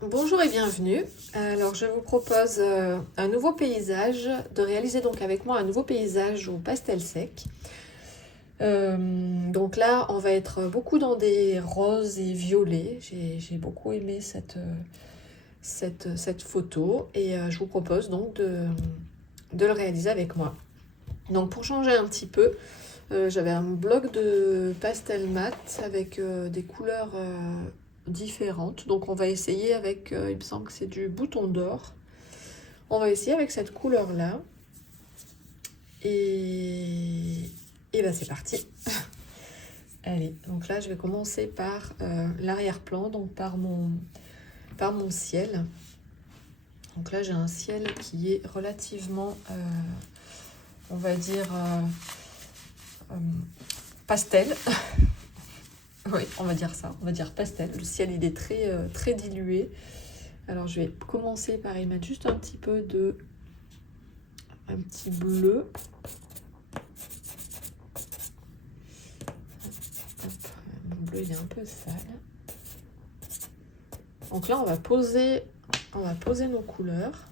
Bonjour et bienvenue. Alors je vous propose un nouveau paysage, de réaliser donc avec moi un nouveau paysage au pastel sec. Donc là on va être beaucoup dans des roses et violets. J'ai beaucoup aimé cette photo et je vous propose donc de le réaliser avec moi. Donc pour changer un petit peu, j'avais un bloc de pastel mat avec des couleurs différentes. Donc on va essayer avec, il me semble que c'est du bouton d'or. On va essayer avec cette couleur-là. Et, et ben c'est parti. Allez, donc là je vais commencer par l'arrière-plan, donc par mon ciel. Donc là j'ai un ciel qui est relativement, on va dire, pastel. Oui, on va dire ça, on va dire pastel. Le ciel, il est très dilué. Alors, je vais commencer par y mettre juste un petit bleu. Hop, mon bleu, il est un peu sale. Donc là, on va poser nos couleurs.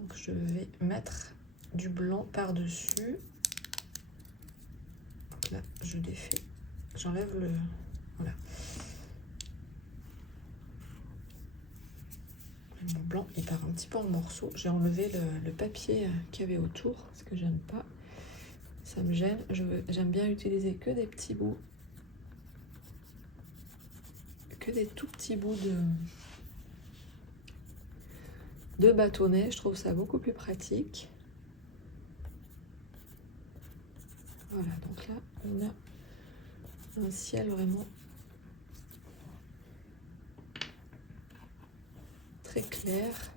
Donc, je vais mettre du blanc par-dessus. Là, je défais. J'enlève le... Voilà. Mon blanc, il part un petit peu en morceaux. J'ai enlevé le papier qu'il y avait autour, parce que j'aime pas. Ça me gêne. J'aime bien utiliser que des petits bouts. Que des tout petits bouts de bâtonnet. Je trouve ça beaucoup plus pratique. Voilà, donc là, on a un ciel vraiment très clair.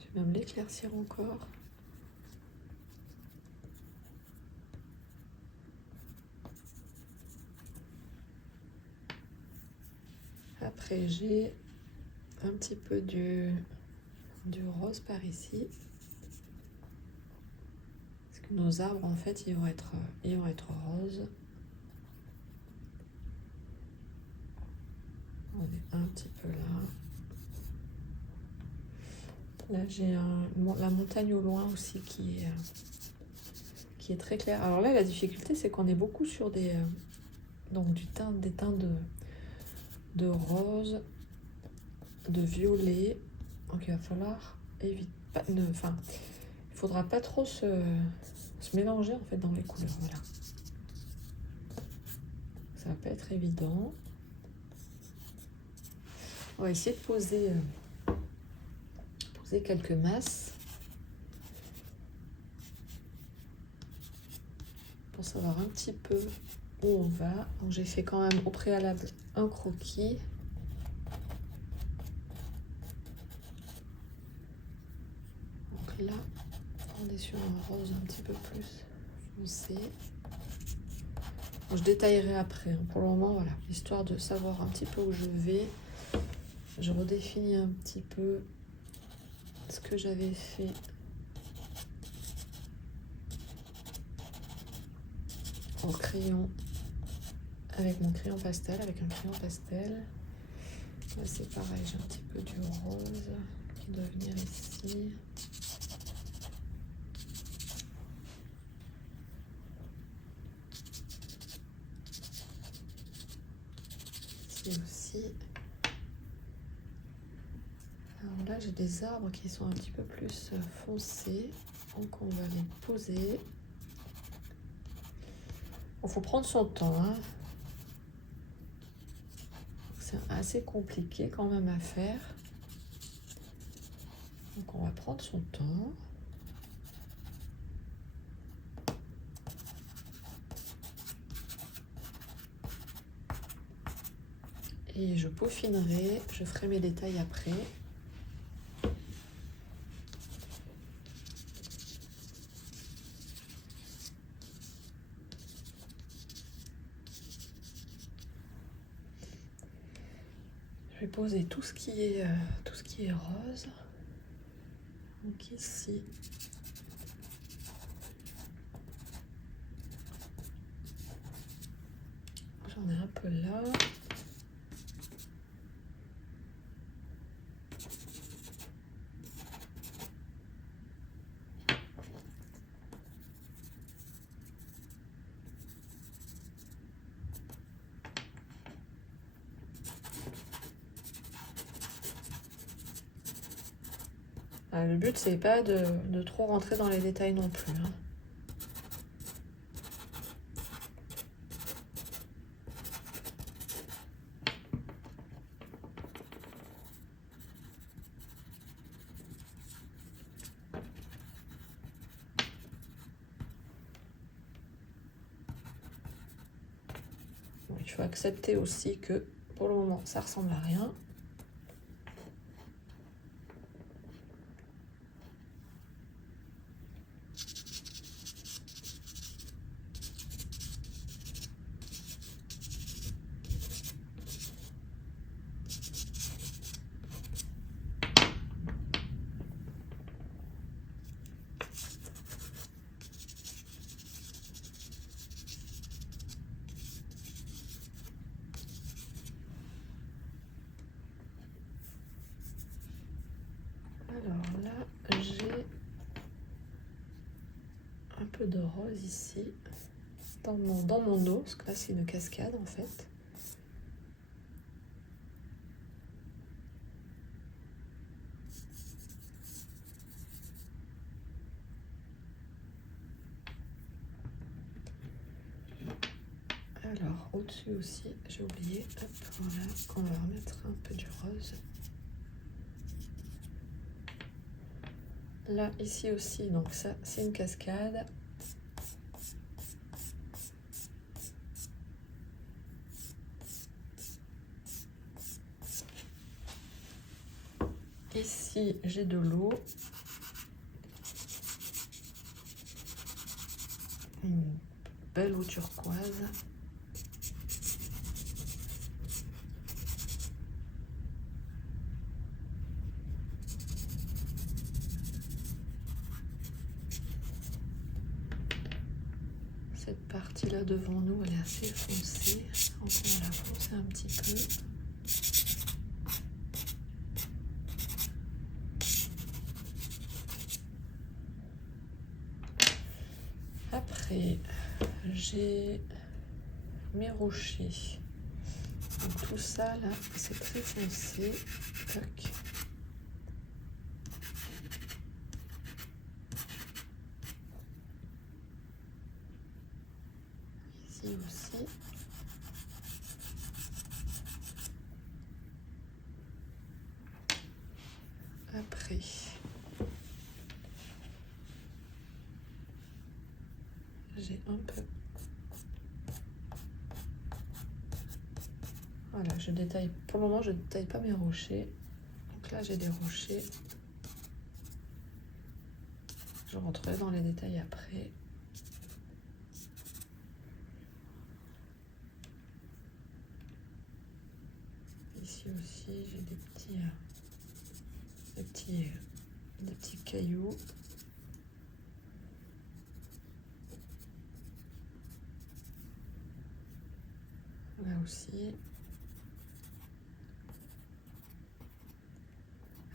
Je vais même l'éclaircir encore. Après, j'ai un petit peu du rose par ici. Parce que nos arbres, en fait, ils vont être roses. On est un petit peu là. Là, j'ai la montagne au loin aussi qui est très claire. Alors là, la difficulté, c'est qu'on est beaucoup sur des teints de rose, de violet. Donc il va falloir éviter. Enfin, il faudra pas trop se mélanger en fait dans les couleurs. Voilà. Ça va pas être évident. On va essayer de poser quelques masses pour savoir un petit peu où on va. Donc j'ai fait quand même au préalable un croquis. Donc là, on est sur un rose un petit peu plus foncé. Bon, je détaillerai après. Pour le moment, voilà, histoire de savoir un petit peu où je vais. Je redéfinis un petit peu ce que j'avais fait en crayon, avec mon crayon pastel, avec un crayon pastel. Là c'est pareil, j'ai un petit peu du rose qui doit venir ici. Ici aussi. Alors là j'ai des arbres qui sont un petit peu plus foncés, donc on va les poser. Il faut prendre son temps, hein. C'est assez compliqué quand même à faire. Donc on va prendre son temps. Et je peaufinerai, je ferai mes détails après. Je vais poser tout ce qui est rose. Donc ici. On est un peu là. Le but, c'est pas de trop rentrer dans les détails non plus, hein. Bon, il faut accepter aussi que pour le moment, ça ressemble à rien. Alors là, j'ai un peu de rose ici, dans mon eau, parce que là c'est une cascade en fait. Alors au-dessus aussi, j'ai oublié, hop, voilà, on va remettre un peu du rose. Là, ici aussi, donc ça c'est une cascade. Ici, j'ai de l'eau. Une belle eau turquoise. Cette partie-là devant nous, elle est assez foncée. On va la foncer un petit peu. Après, j'ai mes rochers. Donc tout ça là, c'est très foncé. Tac. Ici aussi. Après, j'ai un peu. Voilà, je détaille. Pour le moment, je ne détaille pas mes rochers. Donc là, j'ai des rochers. Je rentrerai dans les détails après. Ici aussi, j'ai des petits cailloux. Là aussi.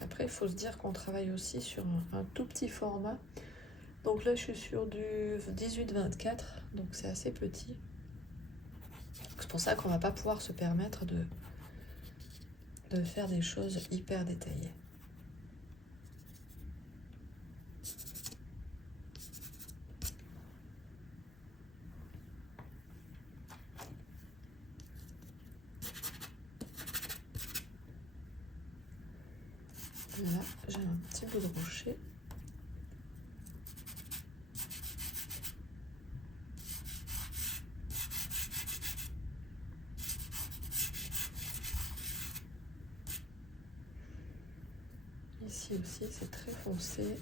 Après, il faut se dire qu'on travaille aussi sur un tout petit format. Donc là, je suis sur du 18-24, donc c'est assez petit. C'est pour ça qu'on va pas pouvoir se permettre de faire des choses hyper détaillées. Là, j'ai un petit bout de rocher. Ici aussi, c'est très foncé.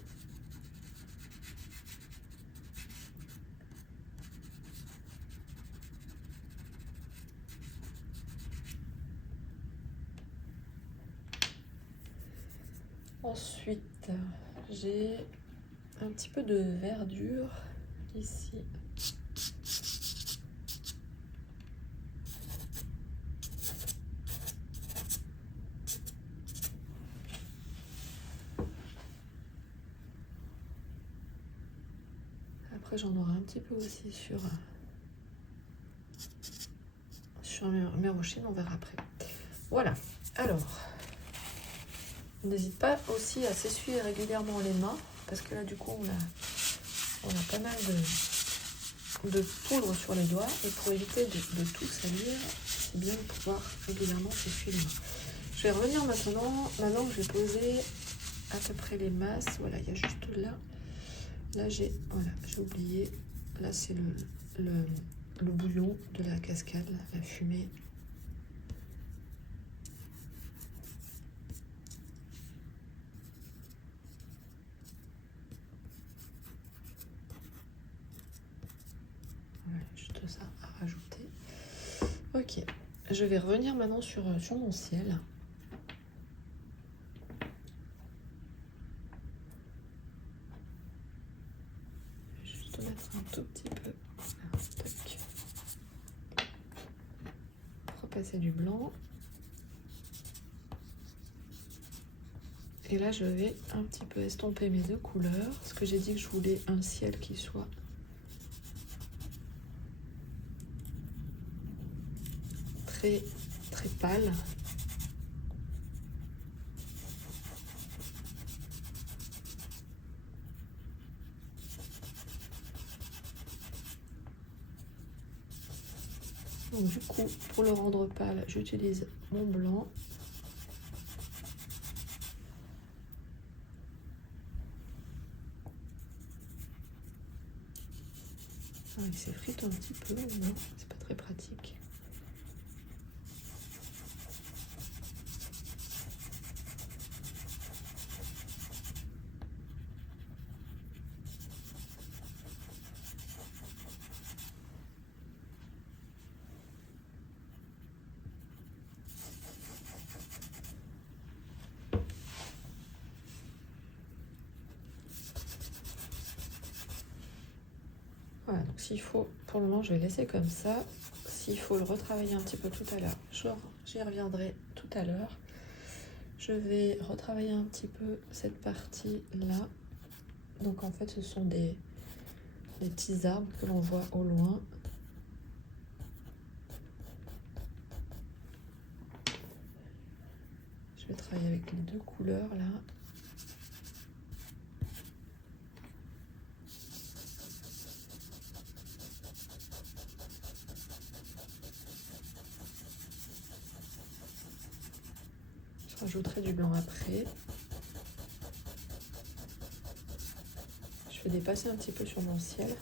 Ensuite, j'ai un petit peu de verdure ici. Après j'en aurai un petit peu aussi sur mes rochers, on verra après. Voilà, alors n'hésite pas aussi à s'essuyer régulièrement les mains, parce que là du coup on a pas mal de poudre sur les doigts, et pour éviter de tout salir, c'est bien de pouvoir régulièrement s'essuyer les mains. Je vais revenir maintenant que j'ai posé à peu près les masses. Voilà, il y a juste là j'ai oublié, là c'est le bouillon de la cascade, la fumée. Voilà, juste ça à rajouter. Ok, je vais revenir maintenant sur mon ciel. Juste mettre un tout petit peu. Tac. Repasser du blanc. Et là, je vais un petit peu estomper mes deux couleurs, parce que j'ai dit que je voulais un ciel qui soit très, très pâle. Donc du coup, pour le rendre pâle, j'utilise mon blanc. Ah, il s'effrite un petit peu, non, c'est pas très pratique. Voilà, donc s'il faut, pour le moment, je vais laisser comme ça. S'il faut le retravailler un petit peu tout à l'heure, j'y reviendrai tout à l'heure. Je vais retravailler un petit peu cette partie-là. Donc en fait, ce sont des petits arbres que l'on voit au loin. Je vais travailler avec les deux couleurs là. Je rajouterai du blanc après. Je vais dépasser un petit peu sur mon ciel.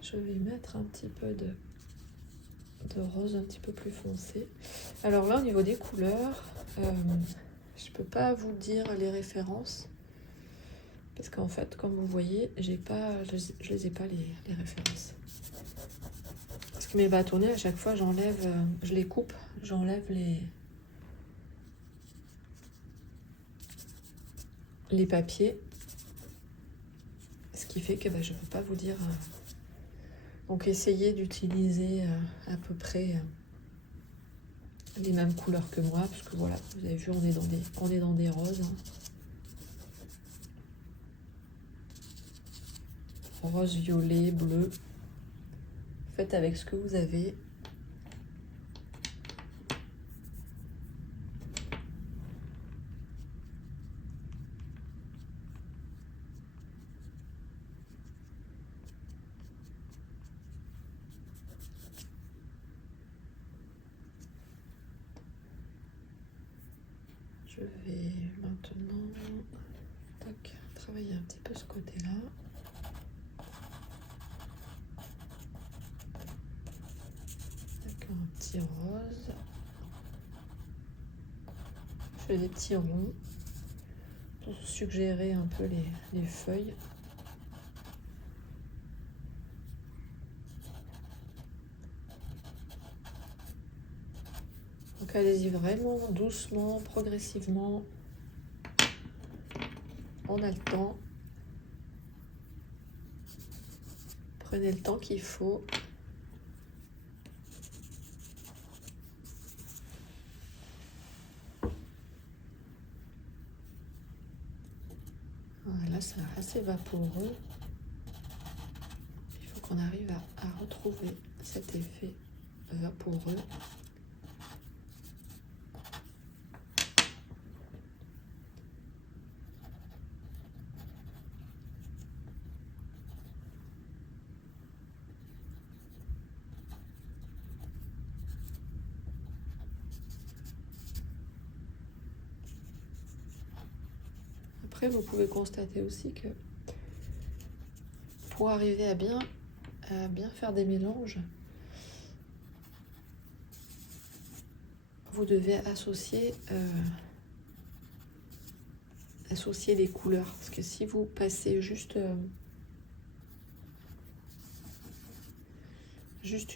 Je vais mettre un petit peu de rose un petit peu plus foncé. Alors là, au niveau des couleurs, je peux pas vous dire les références, parce qu'en fait, comme vous voyez, je les ai pas les références. Parce que mes bâtonnets, à chaque fois, j'enlève, je les coupe, j'enlève les papiers, ce qui fait que je ne peux pas vous dire. Donc essayez d'utiliser à peu près les mêmes couleurs que moi, parce que voilà, vous avez vu, on est dans des roses. Rose, violet, bleu. Faites avec ce que vous avez. Je vais maintenant travailler un petit peu ce côté-là. Avec un petit rose. Je fais des petits ronds pour suggérer un peu les feuilles. Donc allez-y vraiment doucement, progressivement. On a le temps. Prenez le temps qu'il faut. Voilà, c'est assez vaporeux. Il faut qu'on arrive à retrouver cet effet vaporeux. Après, vous pouvez constater aussi que pour arriver à bien faire des mélanges, vous devez associer les couleurs. Parce que si vous passez juste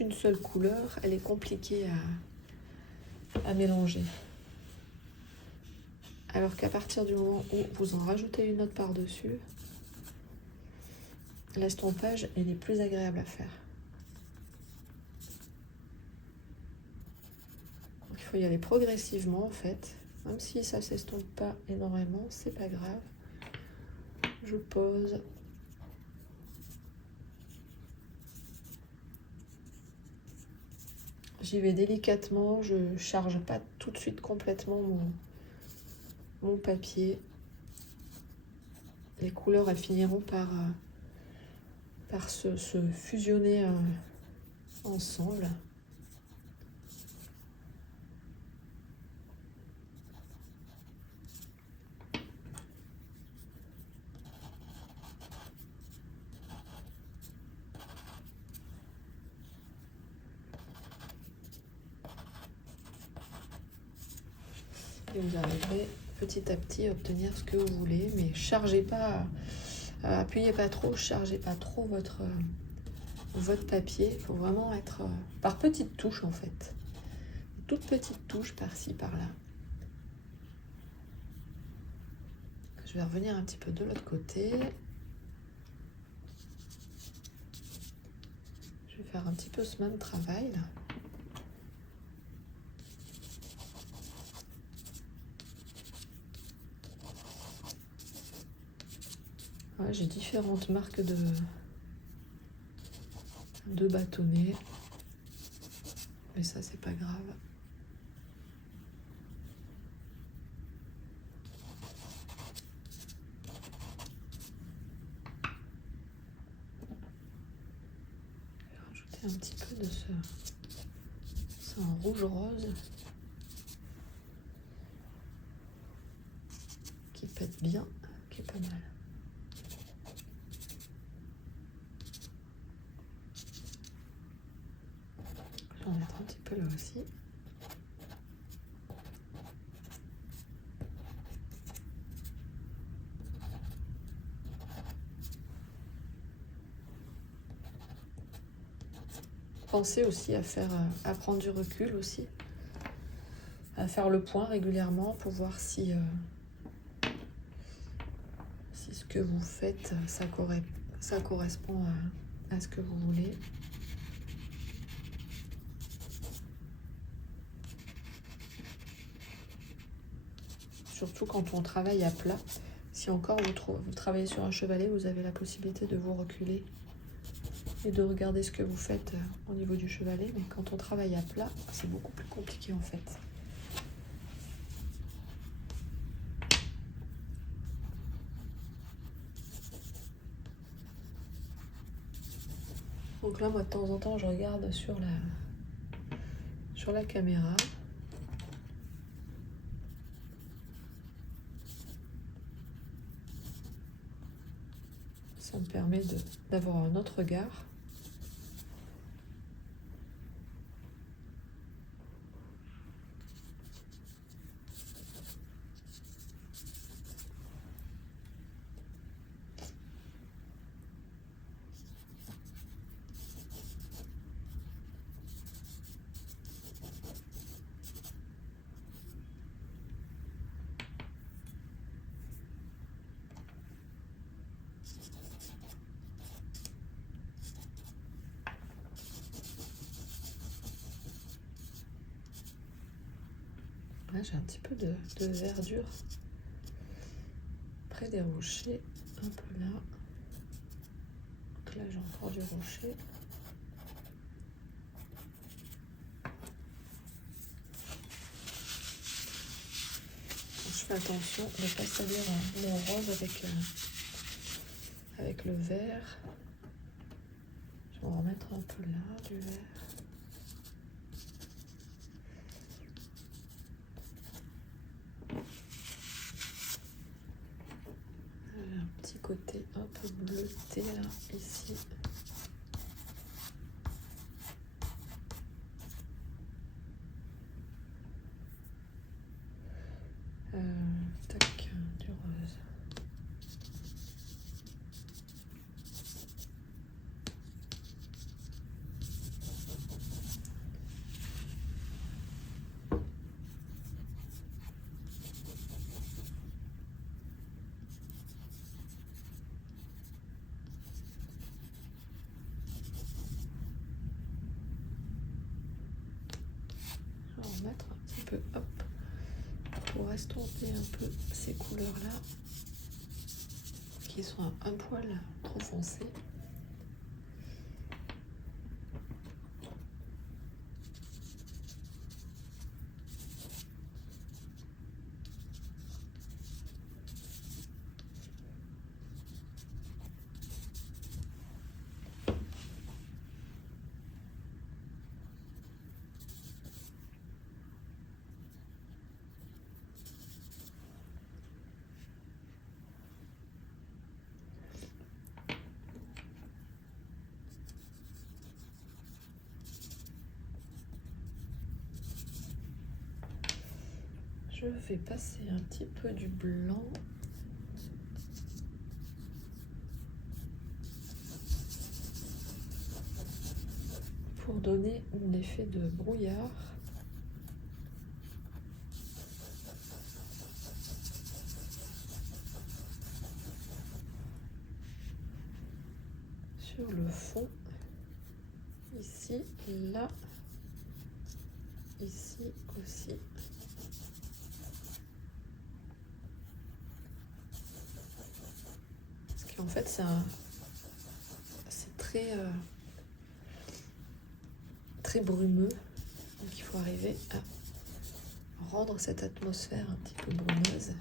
une seule couleur, elle est compliquée à mélanger. Alors qu'à partir du moment où vous en rajoutez une autre par-dessus, l'estompage est plus agréable à faire. Donc, il faut y aller progressivement en fait. Même si ça ne s'estompe pas énormément, c'est pas grave. Je pose. J'y vais délicatement, je ne charge pas tout de suite complètement mon papier. Les couleurs, elles finiront par se fusionner ensemble. Et vous arriverez petit à petit à obtenir ce que vous voulez, mais chargez pas, appuyez pas trop, chargez pas trop votre papier. Il faut vraiment être par petites touches en fait, toutes petites touches par-ci par-là. Je vais revenir un petit peu de l'autre côté. Je vais faire un petit peu ce même travail là. Ouais, j'ai différentes marques de bâtonnets, mais ça c'est pas grave. Je vais rajouter un petit peu de c'est un rouge rose qui pète bien, qui est pas mal. Je vais en mettre un petit peu là aussi. Pensez aussi à prendre du recul aussi, à faire le point régulièrement pour voir si ce que vous faites, ça correspond à ce que vous voulez. Surtout quand on travaille à plat. Si encore vous travaillez sur un chevalet, vous avez la possibilité de vous reculer et de regarder ce que vous faites au niveau du chevalet. Mais quand on travaille à plat, c'est beaucoup plus compliqué en fait. Donc là, moi, de temps en temps, je regarde sur la caméra. Ça me permet d'avoir un autre regard. Là, j'ai un petit peu de verdure près des rochers. un peu là. Donc là, j'ai encore du rocher. Je fais attention de ne pas salir mon rose avec le vert. Je vais en remettre un peu là, du vert. Un petit côté un peu bleuté là, ici. Tac, du rose. Je vais en remettre un petit peu, hop, pour estomper un peu ces couleurs-là, qui sont un poil trop foncées. Je vais passer un petit peu du blanc. Pour donner un effet de brouillard. Sur le fond, ici, là, ici aussi. Parce qu'en fait, c'est très brumeux. Donc il faut arriver à rendre cette atmosphère un petit peu brumeuse.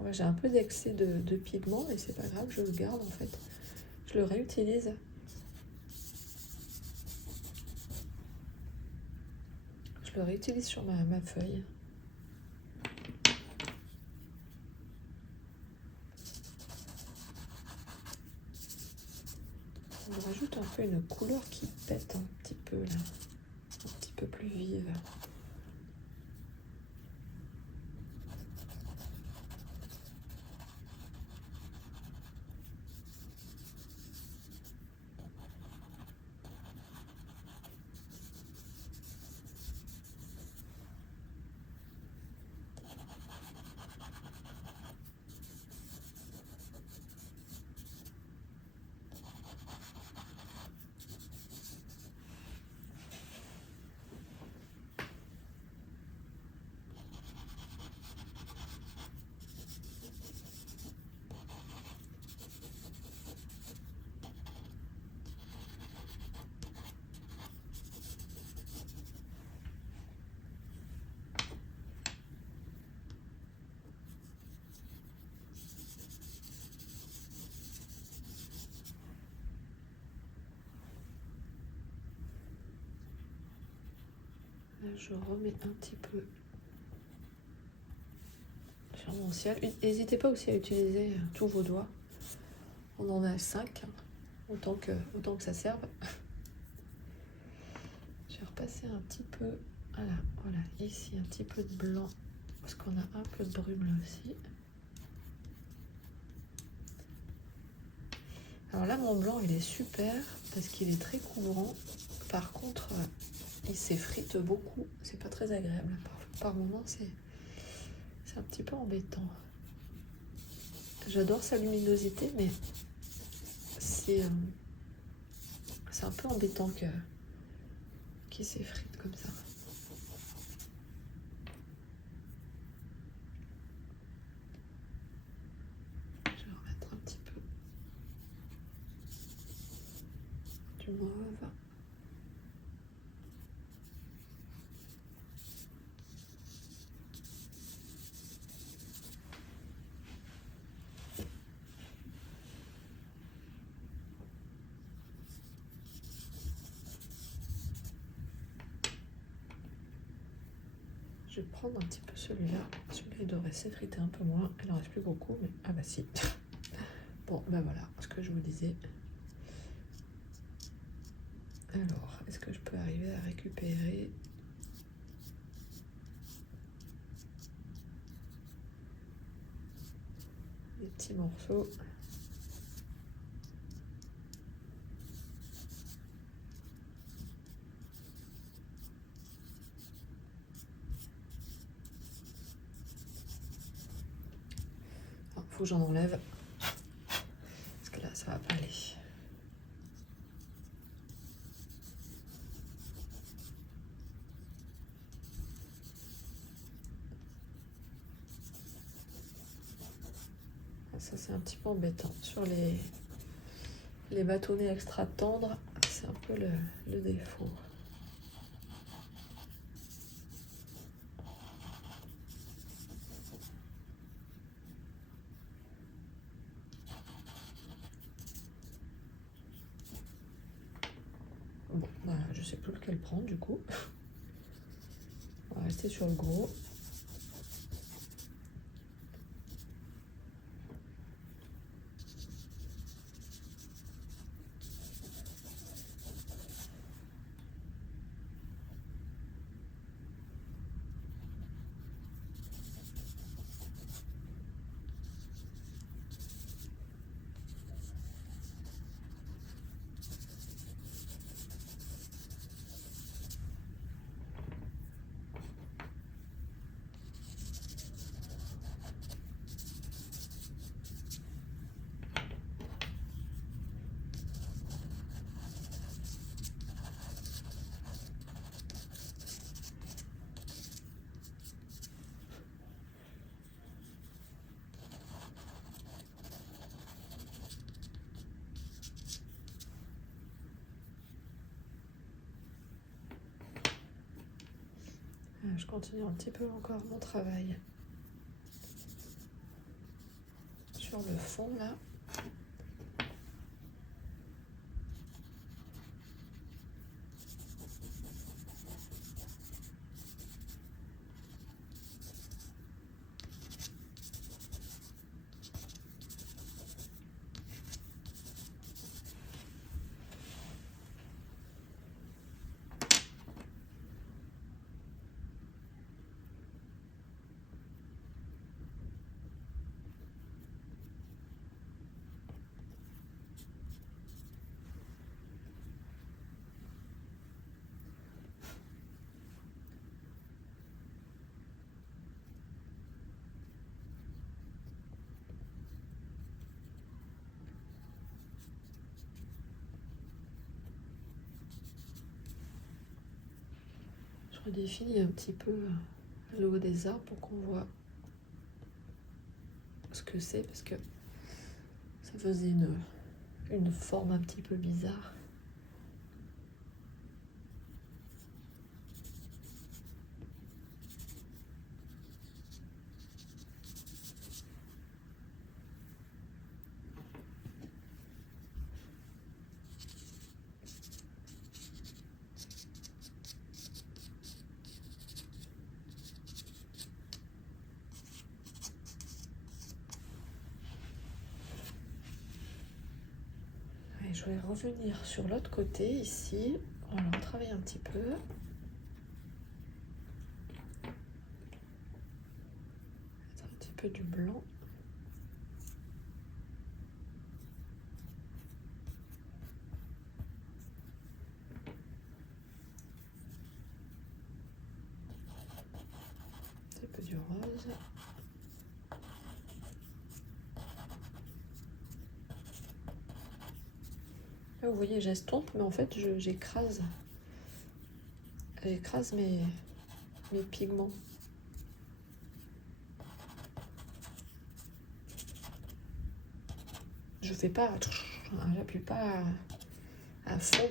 Ouais, j'ai un peu d'excès de pigment, mais c'est pas grave, je le garde en fait. Je le réutilise. Je le réutilise sur ma feuille. On rajoute un peu une couleur qui pète un petit peu là, un petit peu plus vive. Là, je remets un petit peu sur mon ciel. N'hésitez pas aussi à utiliser tous vos doigts. On en a 5, autant que ça serve. Je vais repasser un petit peu, voilà, ici un petit peu de blanc, parce qu'on a un peu de brume là aussi. Alors là, mon blanc, il est super, parce qu'il est très couvrant. Par contre, il s'effrite beaucoup. C'est pas très agréable. Par moments, c'est un petit peu embêtant. J'adore sa luminosité, mais c'est un peu embêtant qu'il s'effrite comme ça. Je vais remettre un petit peu du mauve. Je vais prendre un petit peu celui-là. Celui-là, il devrait s'effriter un peu moins. Il n'en reste plus beaucoup, mais... Ah bah si. Bon, ben voilà, ce que je vous disais. Alors, est-ce que je peux arriver à récupérer des petits morceaux? Il faut que j'en enlève. Parce que là, ça va pas aller. Ça, c'est un petit peu embêtant. Sur les bâtonnets extra tendres, c'est un peu le défaut. Bon, bah, je sais plus lequel prendre du coup. On va rester sur le gros. Je continue un petit peu encore mon travail sur le fond là. Je redéfinis un petit peu le haut des arbres pour qu'on voit ce que c'est, parce que ça faisait une forme un petit peu bizarre. Et je vais revenir sur l'autre côté ici. On va retravailler un petit peu. Mettre un petit peu du blanc. Un petit peu du rose. Là, vous voyez, j'estompe, mais en fait, j'écrase mes pigments. Je fais pas, j'appuie pas à fond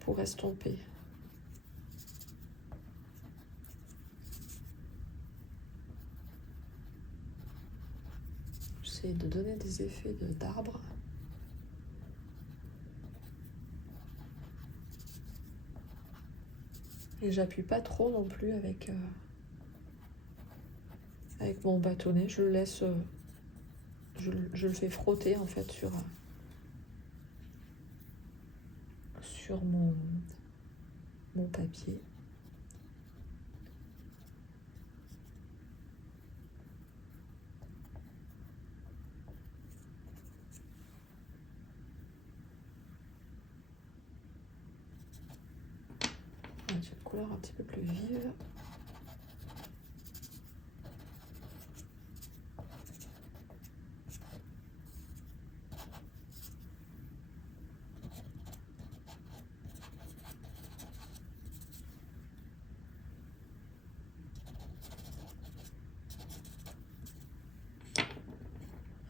pour estomper. J'essaie de donner des effets d'arbre. Et j'appuie pas trop non plus avec mon bâtonnet. Je le laisse, je le fais frotter en fait sur mon papier. J'ai une couleur un petit peu plus vive.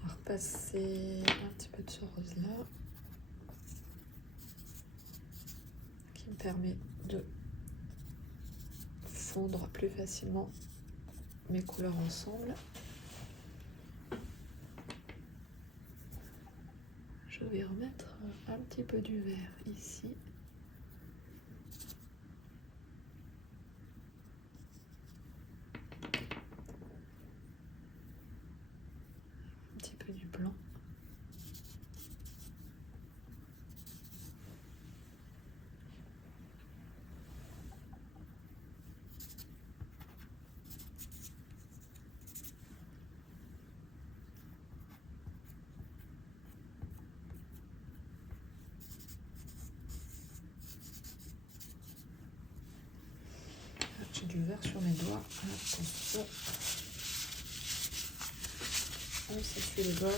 On va repasser un petit peu de ce rose là qui me permet de fondre plus facilement mes couleurs ensemble. Je vais remettre un petit peu du vert ici. Un petit peu du blanc. J'ai du vert sur mes doigts. Attention. On s'essuie les doigts.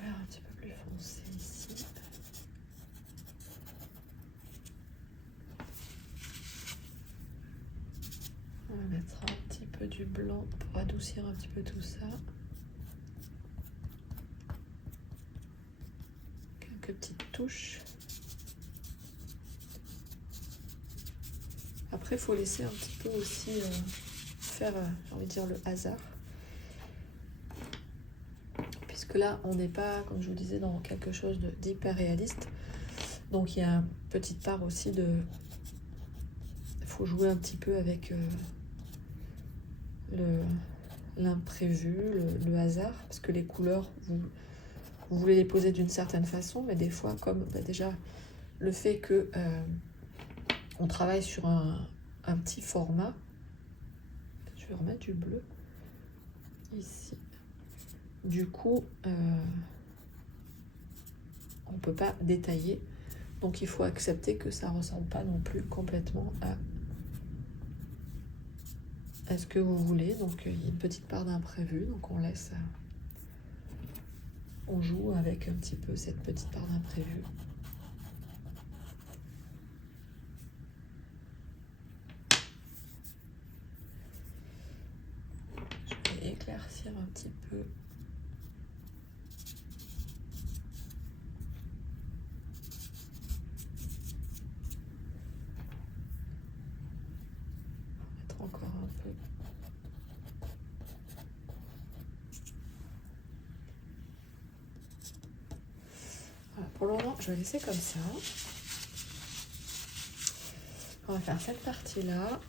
Vert un petit peu plus foncé ici. On va mettre un petit peu du blanc pour adoucir un petit peu tout ça. Quelques petites touches. Après, il faut laisser un petit peu aussi faire, j'ai envie de dire, le hasard. Puisque là, on n'est pas, comme je vous disais, dans quelque chose d'hyper réaliste. Donc, il y a une petite part aussi de... Il faut jouer un petit peu avec l'imprévu, le hasard. Parce que les couleurs, vous voulez les poser d'une certaine façon, mais des fois, comme déjà le fait que on travaille sur un petit format. Je vais remettre du bleu ici. Du coup, on ne peut pas détailler. Donc, il faut accepter que ça ne ressemble pas non plus complètement à ce que vous voulez. Donc, il y a une petite part d'imprévu. Donc, on laisse... on joue avec un petit peu cette petite part d'imprévu. Je vais éclaircir un petit peu. Encore un peu. Voilà, pour le moment, je vais laisser comme ça. On va faire cette partie-là.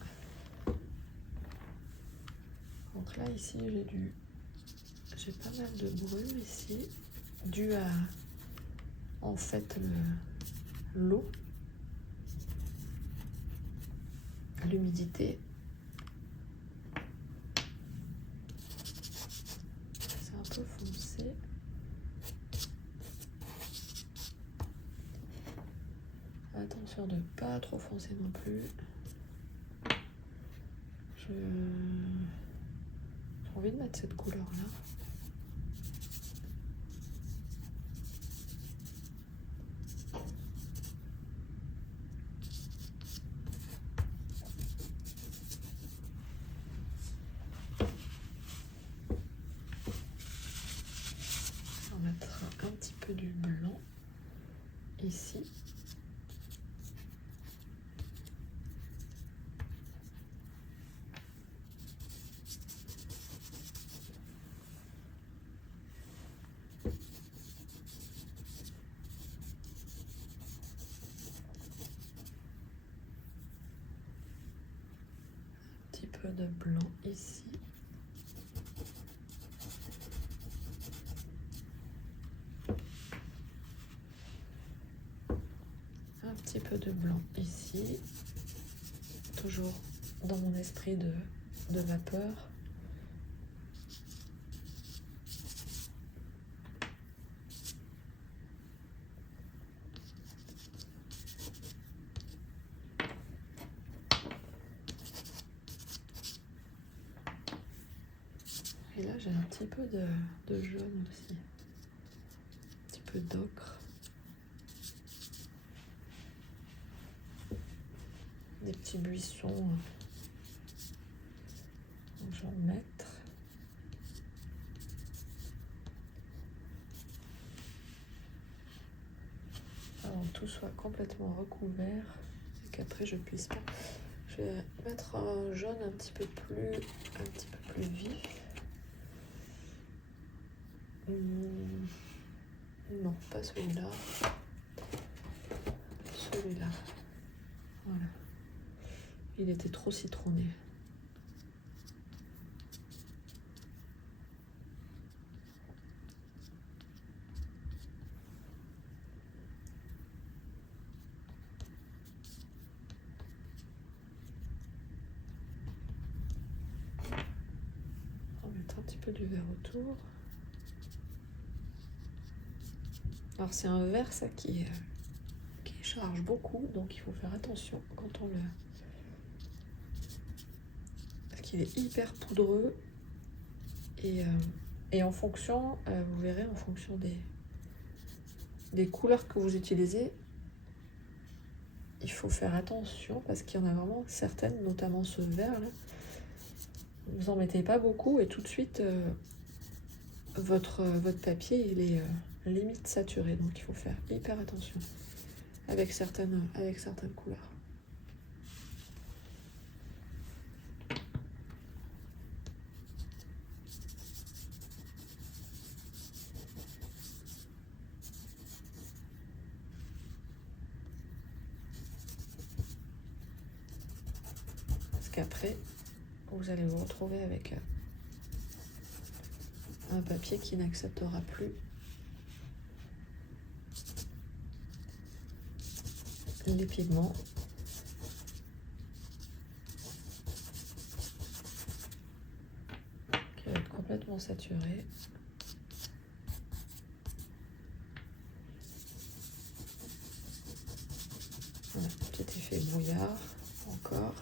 Donc là, ici, j'ai pas mal de brume ici, dû à, en fait, l'eau, l'humidité. pas trop foncé non plus. J'ai envie de mettre cette couleur-là. On mettra un petit peu du blanc ici. Un peu de blanc ici. Un petit peu de blanc ici. Toujours dans mon esprit de vapeur. Et là, j'ai un petit peu de jaune aussi. Un petit peu d'ocre. Des petits buissons. Donc, je vais en mettre. Avant que tout soit complètement recouvert et qu'après je puisse pas. Je vais mettre un jaune un petit peu plus vif. Non, pas celui-là. Celui-là. Voilà. Il était trop citronné. On va mettre un petit peu du vert autour. Alors c'est un vert ça qui charge beaucoup, donc il faut faire attention quand on le... Parce qu'il est hyper poudreux et en fonction, vous verrez, en fonction des couleurs que vous utilisez, il faut faire attention parce qu'il y en a vraiment certaines, notamment ce vert là. Vous en mettez pas beaucoup et tout de suite votre papier il est limite saturé, donc il faut faire hyper attention avec certaines couleurs. Parce qu'après vous allez vous retrouver avec un papier qui n'acceptera plus les pigments. Qui va être complètement saturé. Voilà, petit effet brouillard encore.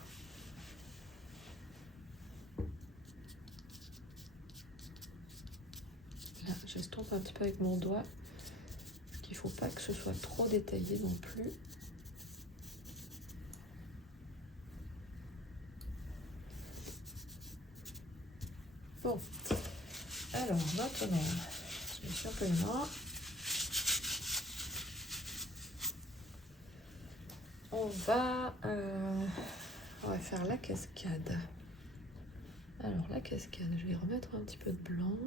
Là, j'estompe un petit peu avec mon doigt. Parce qu'il ne faut pas que ce soit trop détaillé non plus. Bon, alors maintenant, je mets sur le main. On va faire la cascade. Alors la cascade, je vais remettre un petit peu de blanc.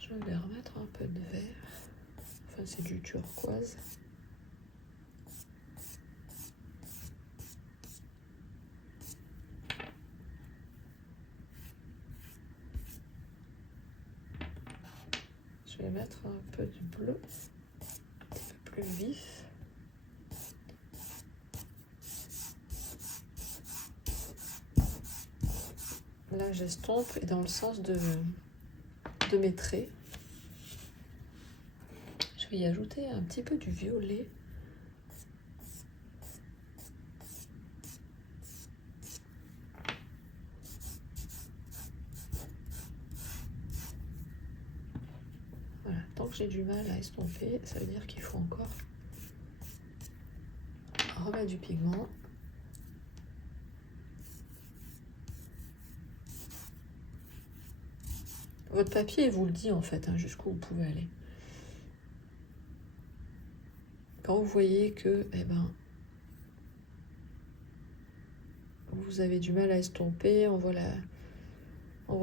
Je vais remettre un peu de vert. Enfin, c'est du turquoise. Je vais mettre un peu de bleu, un petit peu plus vif. là j'estompe et dans le sens de mes traits. Je vais y ajouter un petit peu du violet. Voilà, tant que j'ai du mal à estomper, ça veut dire qu'il faut encore remettre du pigment. Votre papier vous le dit en fait, hein, jusqu'où vous pouvez aller. Quand vous voyez que vous avez du mal à estomper, on voit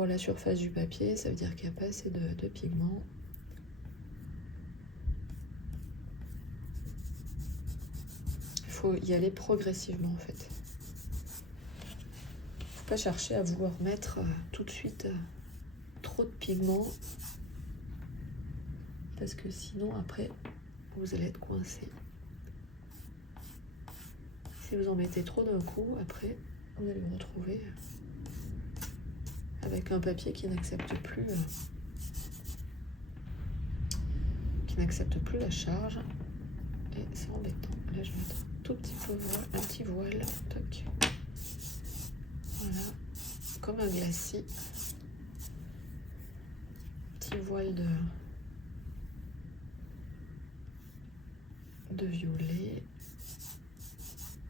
la surface du papier, ça veut dire qu'il n'y a pas assez de pigment. Il faut y aller progressivement en fait. Il ne faut pas chercher à vouloir mettre tout de suite trop de pigment, parce que sinon après vous allez être coincé. Si vous en mettez trop d'un coup, après vous allez vous retrouver avec un papier qui n'accepte plus la charge, et c'est embêtant. Là je vais mettre un tout petit peu un petit voile, toc. Voilà, comme un glacis, petit voile de violet.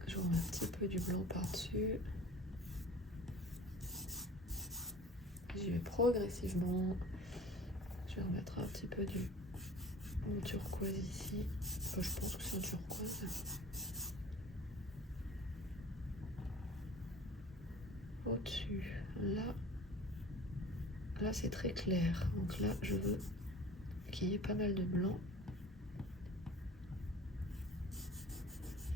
Je remets un petit peu du blanc par-dessus. J'y vais progressivement. Je vais remettre un petit peu du turquoise ici. Enfin, je pense que c'est un turquoise. Au-dessus, là c'est très clair. Donc là, je veux qu'il y ait pas mal de blanc.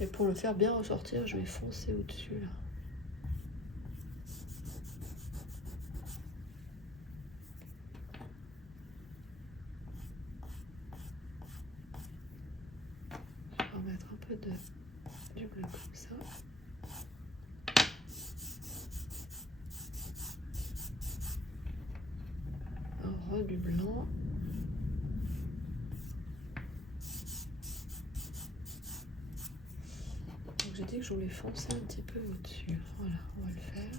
Et pour le faire bien ressortir, je vais foncer au-dessus là. Je vais remettre un peu du bleu comme ça. Du blanc. Donc j'ai dit que je voulais foncer un petit peu au-dessus. Voilà, on va le faire.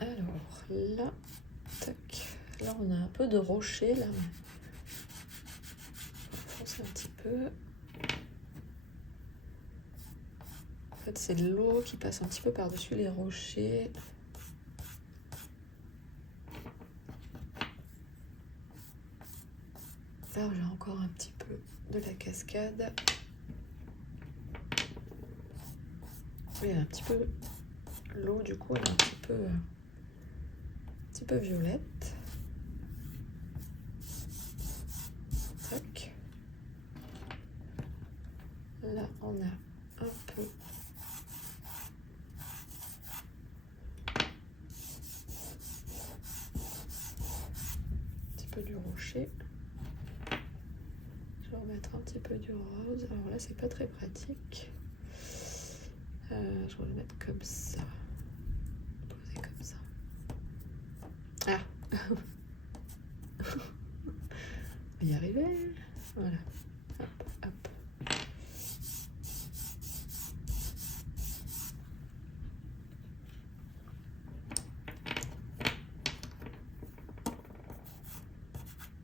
Alors là, tac. Là on a un peu de rocher là. On va foncer un petit peu. En fait c'est de l'eau qui passe un petit peu par-dessus les rochers. Là j'ai encore un petit peu de la cascade. Oui, un petit peu l'eau du coup elle est un petit peu violette. Tac. Là on a un peu du rocher. Je vais remettre un petit peu du rose. Alors là c'est pas très pratique. Je vais le mettre comme ça. Poser comme ça. Ah. On va y arriver. Voilà. Hop, hop.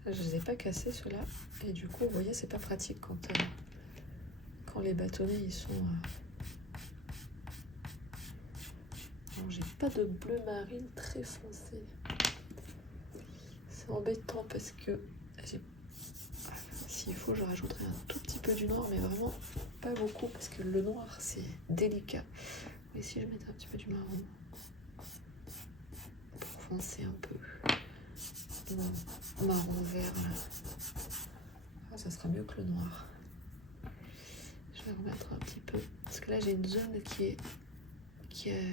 Je ne les ai pas cassés ceux-là. Et du coup, vous voyez, c'est pas pratique quand les bâtonnets ils sont. Non, j'ai pas de bleu marine très foncé. C'est embêtant parce que s'il faut, je rajouterai un tout petit peu du noir, mais vraiment pas beaucoup parce que le noir c'est délicat. Et si je mettais un petit peu du marron pour foncer un peu. Non. marron vert là. Ah, ça sera mieux que le noir. Je vais remettre un petit peu parce que là j'ai une zone qui est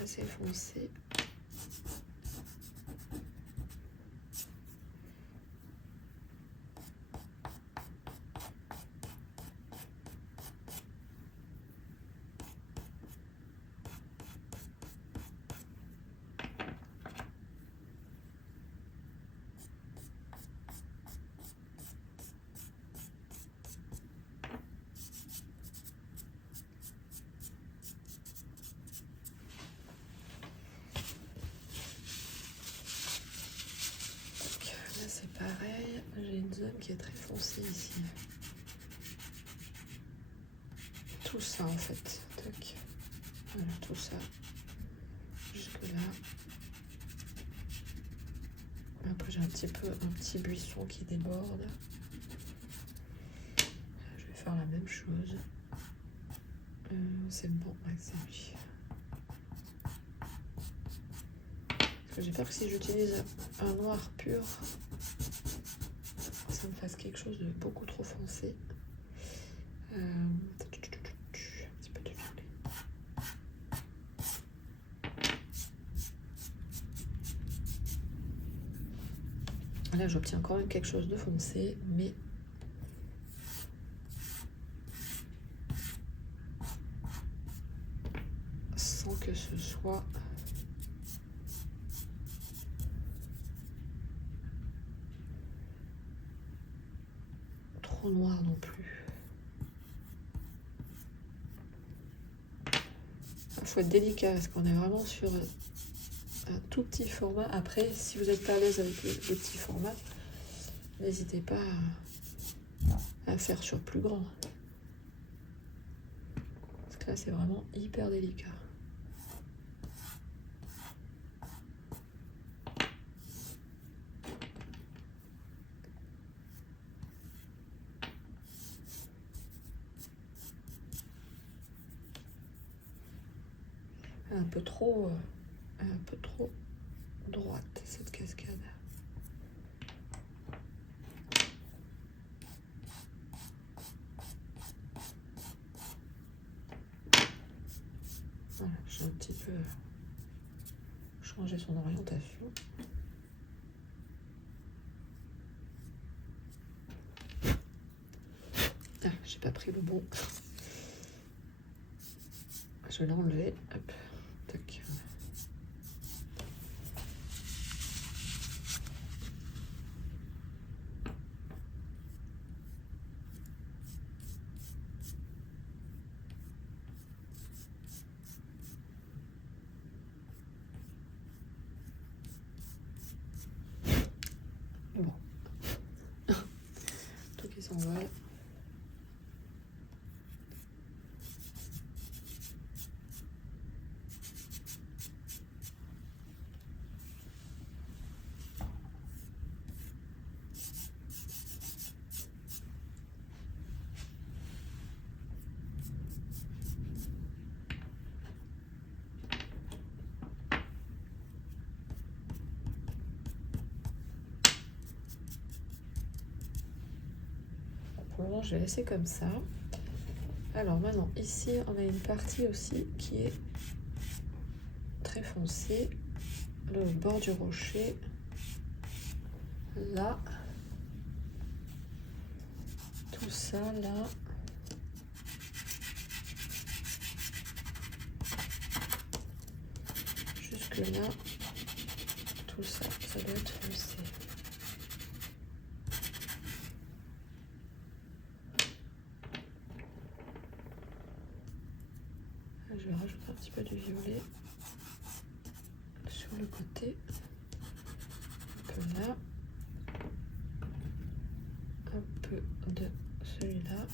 assez foncée. C'est pareil, j'ai une zone qui est très foncée ici. Tout ça en fait. Tac. Voilà, tout ça. Jusque là. Après j'ai un petit buisson qui déborde. Je vais faire la même chose. C'est bon, ouais, c'est lui. Parce que j'ai peur que si j'utilise un noir pur, ça me fasse quelque chose de beaucoup trop foncé. Un petit peu de violet. Là, j'obtiens quand même quelque chose de foncé, mais sans que ce soit trop noir non plus. Il faut être délicat parce qu'on est vraiment sur un tout petit format. Après, si vous n'êtes pas à l'aise avec les petits formats, n'hésitez pas à faire sur plus grand. Parce que là, c'est vraiment hyper délicat. Un peu trop droite cette cascade. Voilà, j'ai un petit peu changé son orientation. Ah, j'ai pas pris le bon. Je vais l'enlever. Hop. Tac. Bon. Tout qui s'envole. Pour le moment, je vais laisser comme ça. Alors maintenant, ici, on a une partie aussi qui est très foncée. Le bord du rocher. Là. Tout ça, là. Jusque là. Tout ça, ça doit être foncé. Je vais rajouter un petit peu de violet sur le côté, un peu là, un peu de celui-là.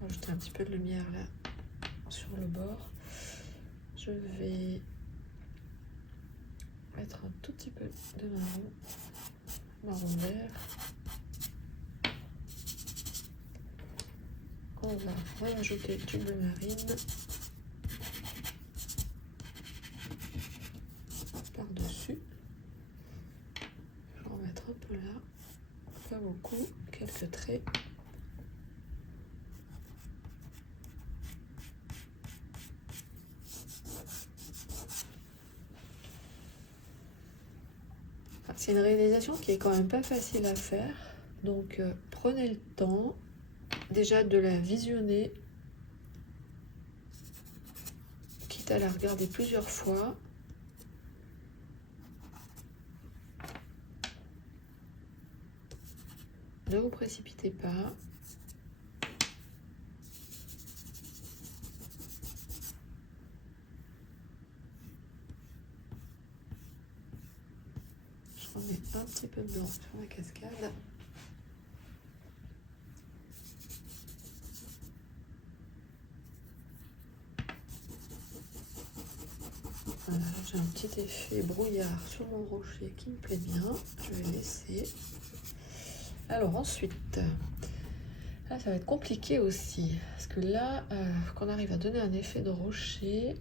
Rajouter un petit peu de lumière là sur le bord. Je vais mettre un tout petit peu de marron vert. On va rajouter du bleu marine. Pas beaucoup, quelques traits. C'est une réalisation qui est quand même pas facile à faire, donc prenez le temps déjà de la visionner, quitte à la regarder plusieurs fois. Ne vous précipitez pas. Je remets un petit peu de blanc sur la cascade. Voilà, j'ai un petit effet brouillard sur mon rocher qui me plaît bien. Je vais laisser. Alors ensuite, là ça va être compliqué aussi. Parce que là, qu'on arrive à donner un effet de rocher,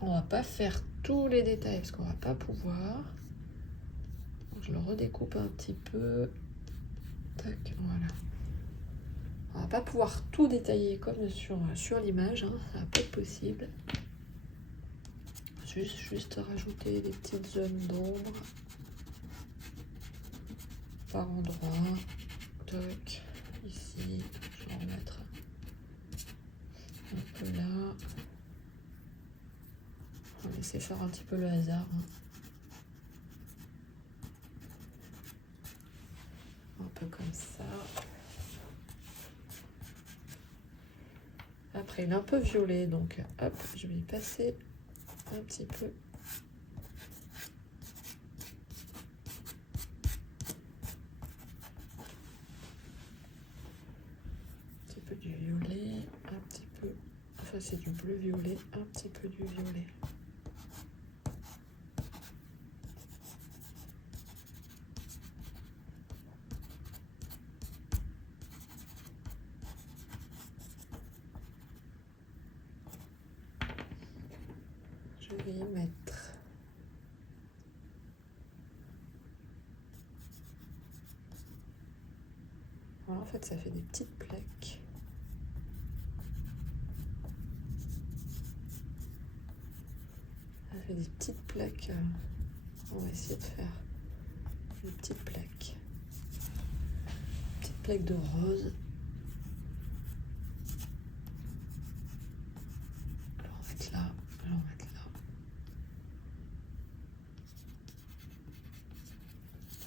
on va pas faire tous les détails parce qu'on va pas pouvoir. Donc, je le redécoupe un petit peu. Tac, voilà. On va pas pouvoir tout détailler comme sur l'image, hein. Ça va pas être possible. Juste rajouter des petites zones d'ombre par endroit. Toc, ici, je vais en remettre un peu là. On va laisser faire un petit peu le hasard, hein. Un peu comme ça. Après, il est un peu violet, donc hop, je vais y passer un petit peu. Un petit peu du violet, un petit peu. Enfin, c'est du bleu violet, un petit peu du violet. Je vais y mettre. Voilà, en fait, ça fait des petites plaques. Ça fait des petites plaques. On va essayer de faire des petites plaques. Petites plaques de rose. Alors, on va mettre là. Alors, on va mettre là.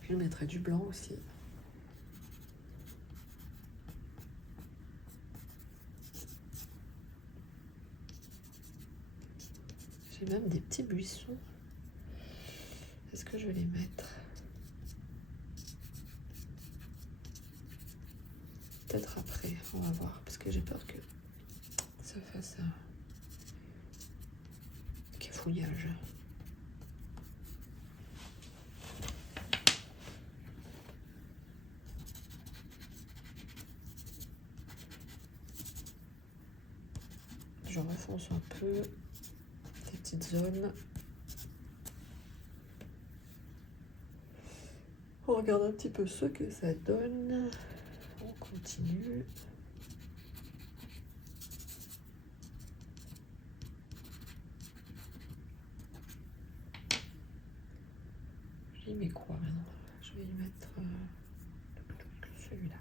Puis, je mettrai du blanc aussi. J'ai même des petits buissons. Est-ce que je vais les mettre? Peut-être après, on va voir, parce que j'ai peur que ça fasse un cafouillage. Je refonce un peu ces petites zones. On regarde un petit peu ce que ça donne. On continue. J'y mets quoi maintenant? Je vais y mettre celui-là.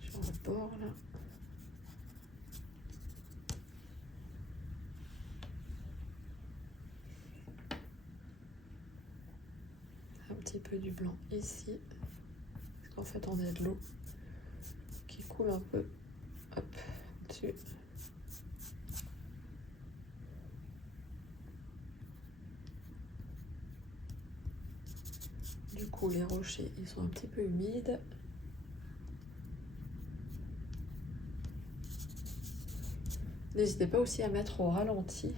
Sur le bord là. Un petit peu du blanc ici. Parce qu'en fait on a de l'eau qui coule un peu. Hop, dessus. Du coup les rochers ils sont un petit peu humides. N'hésitez pas aussi à mettre au ralenti.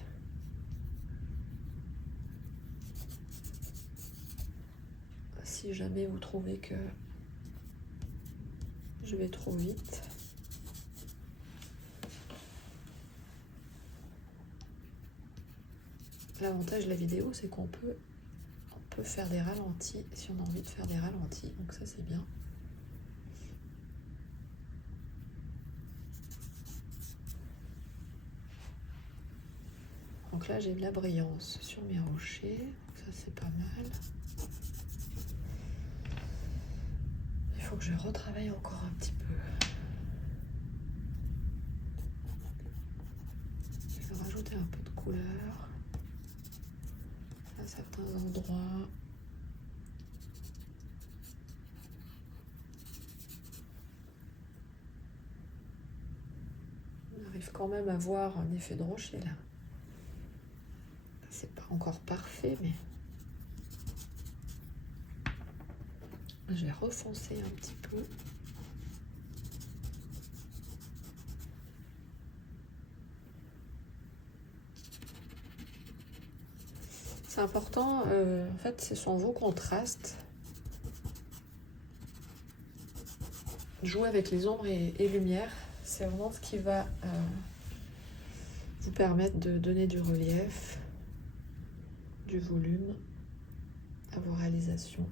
Si jamais vous trouvez que je vais trop vite. L'avantage de la vidéo, c'est qu'on peut faire des ralentis si on a envie de faire des ralentis. Donc ça, c'est bien. Donc là, j'ai de la brillance sur mes rochers. Donc ça, c'est pas mal. Il faut que je retravaille encore un petit peu. Je vais rajouter un peu de couleur à certains endroits. On arrive quand même à voir un effet de rocher là. C'est pas encore parfait, mais je vais refoncer un petit peu. C'est important, en fait, ce sont vos contrastes. Jouer avec les ombres et lumière, c'est vraiment ce qui va vous permettre de donner du relief, du volume à vos réalisations.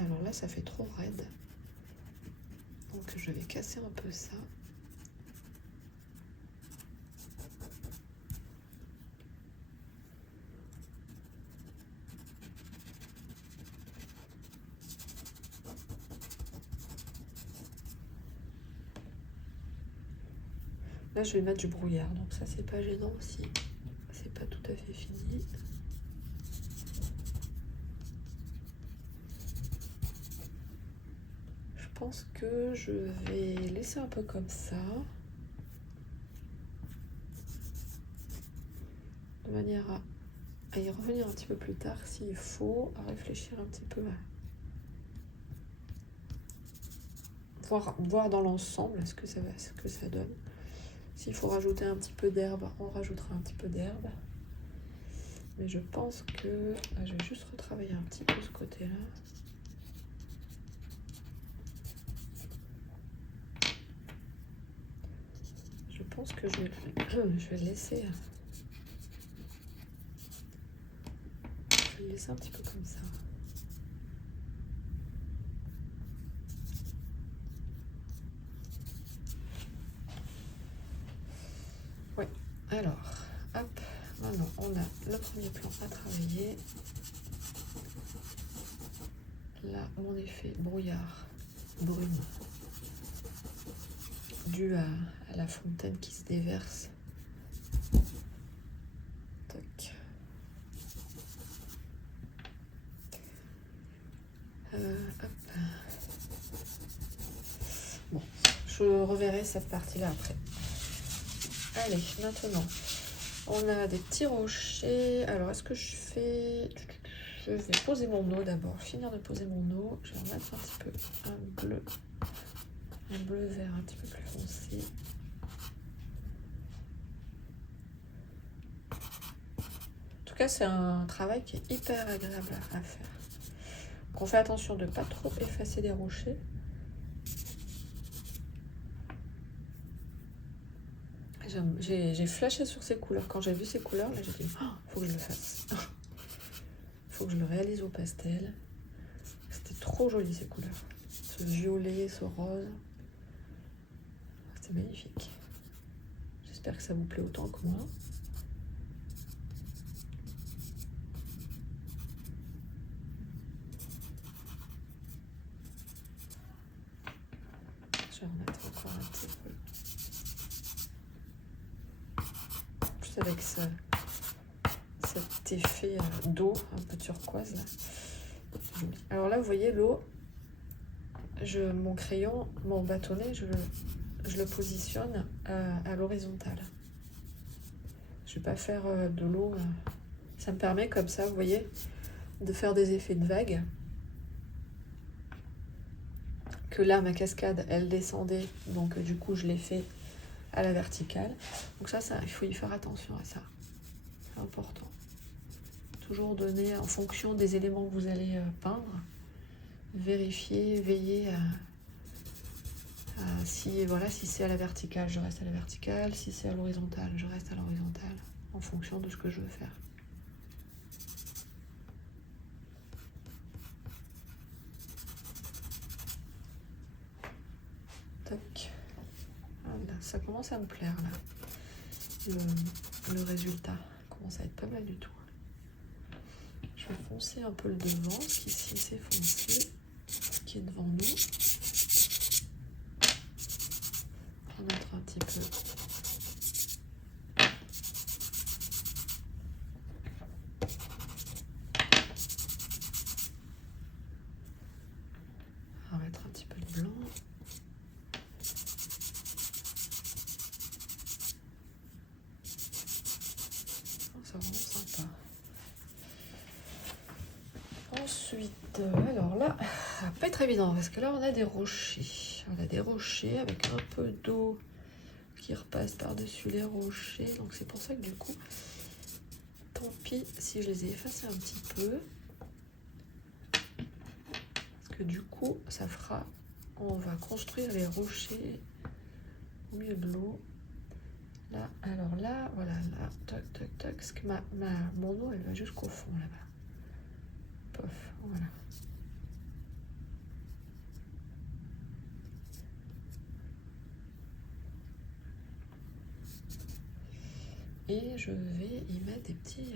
Alors là, ça fait trop raide. Donc je vais casser un peu ça. Là, je vais mettre du brouillard, donc ça, c'est pas gênant aussi. C'est pas tout à fait fini. Je pense que je vais laisser un peu comme ça. De manière à y revenir un petit peu plus tard s'il faut, à réfléchir un petit peu, voir dans l'ensemble ce que ça donne. S'il faut rajouter un petit peu d'herbe, on rajoutera un petit peu d'herbe. Mais je pense que je vais juste retravailler un petit peu ce côté-là. Je pense que je vais le laisser. Je vais le laisser un petit peu comme ça. Ouais, alors, hop, maintenant on a le premier plan à travailler. Là, mon effet brouillard, brume, dû à la fontaine qui se déverse. Toc. Hop. Bon, je reverrai cette partie-là après. Allez, maintenant, on a des petits rochers. Alors, est-ce que je fais... Je vais poser mon eau d'abord, finir de poser mon eau. Je vais en mettre un petit peu un bleu vert un petit peu plus foncé. En tout cas, c'est un travail qui est hyper agréable à faire. Donc, on fait attention de ne pas trop effacer les rochers. J'ai flashé sur ces couleurs. Quand j'ai vu ces couleurs, là, j'ai dit, faut que je le fasse. Faut que je le réalise au pastel. C'était trop joli ces couleurs. Ce violet, ce rose. C'est magnifique. J'espère que ça vous plaît autant que moi. Je vais remettre encore un petit peu. Plus avec cet effet d'eau un peu turquoise là. Alors là, vous voyez l'eau, mon crayon, mon bâtonnet, je le positionne à l'horizontale. Je ne vais pas faire de l'eau. Ça me permet comme ça, vous voyez, de faire des effets de vagues. Que là, ma cascade, elle descendait, donc du coup, je l'ai fait à la verticale. Donc ça, il faut y faire attention à ça. C'est important. Toujours donner en fonction des éléments que vous allez peindre. Vérifier, veiller à Si, voilà, si c'est à la verticale, je reste à la verticale. Si c'est à l'horizontale, je reste à l'horizontale, en fonction de ce que je veux faire. Tac. Voilà, ça commence à me plaire là. Le résultat commence à être pas mal du tout. Je vais foncer un peu le devant, ce qui ici c'est foncé, ce qui est devant nous. On va mettre un petit peu. On va mettre un petit peu de blanc. Oh, c'est vraiment sympa. Ensuite, alors là, ça va pas être évident parce que là on a des rochers. On a des rochers avec un peu d'eau qui repasse par-dessus les rochers. Donc c'est pour ça que du coup, tant pis si je les ai effacés un petit peu. Parce que du coup, ça fera... On va construire les rochers au milieu de l'eau. Là, alors là, voilà, là, toc, toc, toc. Parce que mon eau, elle va jusqu'au fond là-bas. Pof, voilà. Et je vais y mettre des petits...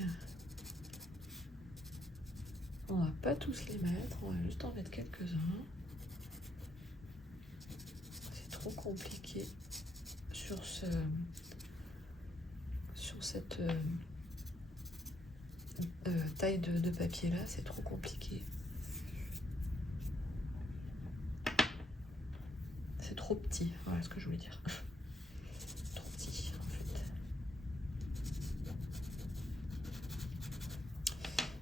On va pas tous les mettre, on va juste en mettre quelques-uns. C'est trop compliqué sur cette taille de papier là, c'est trop compliqué. C'est trop petit, voilà ce que je voulais dire. Trop petit en fait.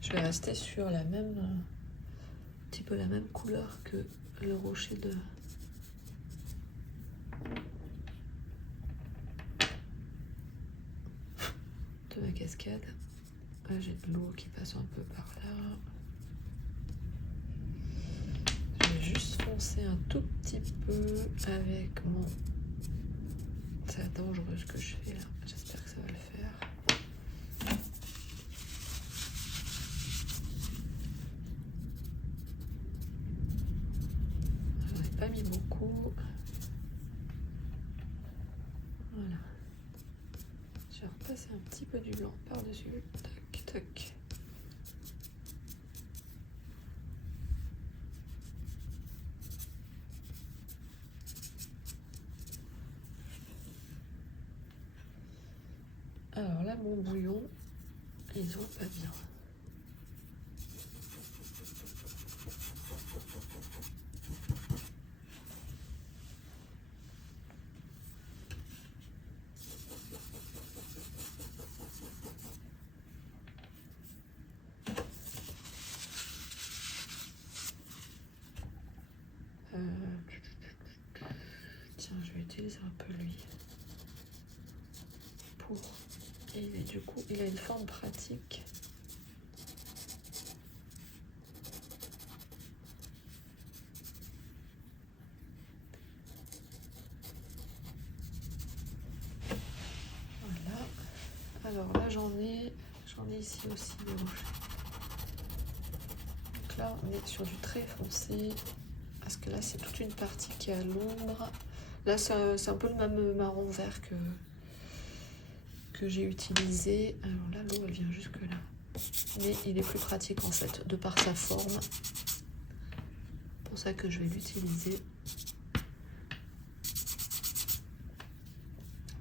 Je vais rester sur la même, un petit peu la même couleur que le rocher de ma cascade. Là j'ai de l'eau qui passe un peu par là. Je vais juste foncer un tout petit peu avec mon... C'est dangereux ce que je fais là. J'espère que ça va le faire. J'en ai pas mis beaucoup. Voilà. Je vais repasser un petit peu du blanc par-dessus. Tac, tac. Alors là, mon bouillon, ils vont pas bien. Tiens, je vais utiliser un peu lui pour... Et du coup, il a une forme pratique. Voilà. Alors là, j'en ai ici aussi des rochers. Donc là, on est sur du très foncé. Parce que là, c'est toute une partie qui est à l'ombre. Là, c'est un peu le même marron vert que j'ai utilisé. Alors là, l'eau, elle vient jusque là. Mais il est plus pratique en fait, de par sa forme. C'est pour ça que je vais l'utiliser.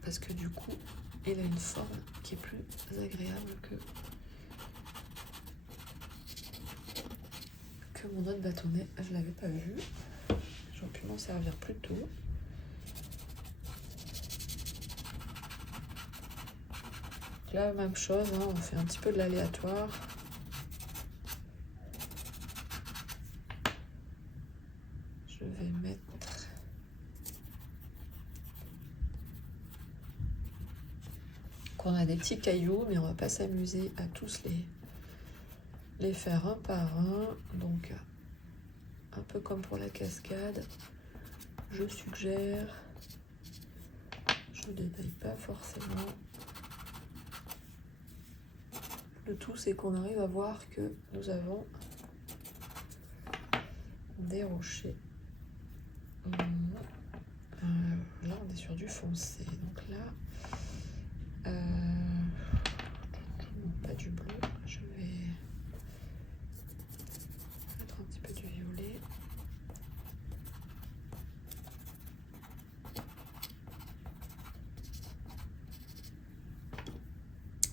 Parce que du coup, il a une forme qui est plus agréable que mon autre bâtonnet. Je l'avais pas vu. J'aurais pu m'en servir plus tôt. Là, même chose, hein, on fait un petit peu de l'aléatoire. Je vais mettre... On a des petits cailloux, mais on va pas s'amuser à tous les faire un par un. Donc, un peu comme pour la cascade, je suggère, je ne détaille pas forcément. Le tout, c'est qu'on arrive à voir que nous avons des rochers. Là, on est sur du foncé. Donc là, pas du bleu. Je vais mettre un petit peu du violet.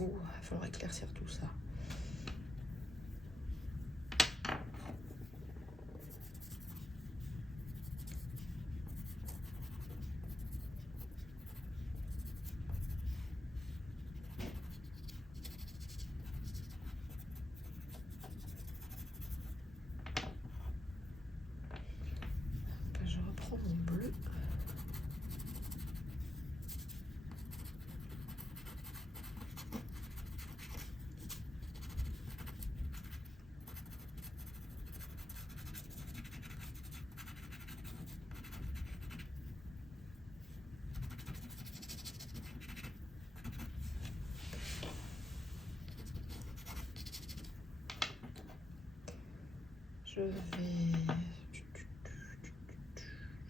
Il faudra éclaircir tout ça. Je reprends mon bleu. Je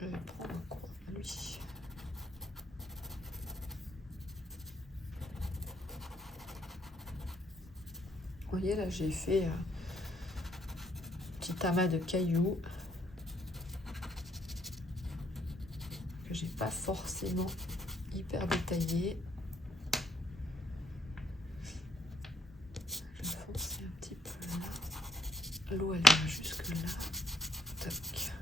vais prendre quoi, lui? Vous voyez, là, j'ai fait un petit amas de cailloux que j'ai pas forcément hyper détaillé. Je vais foncer un petit peu là. L'eau, elle va jusque là. Tac.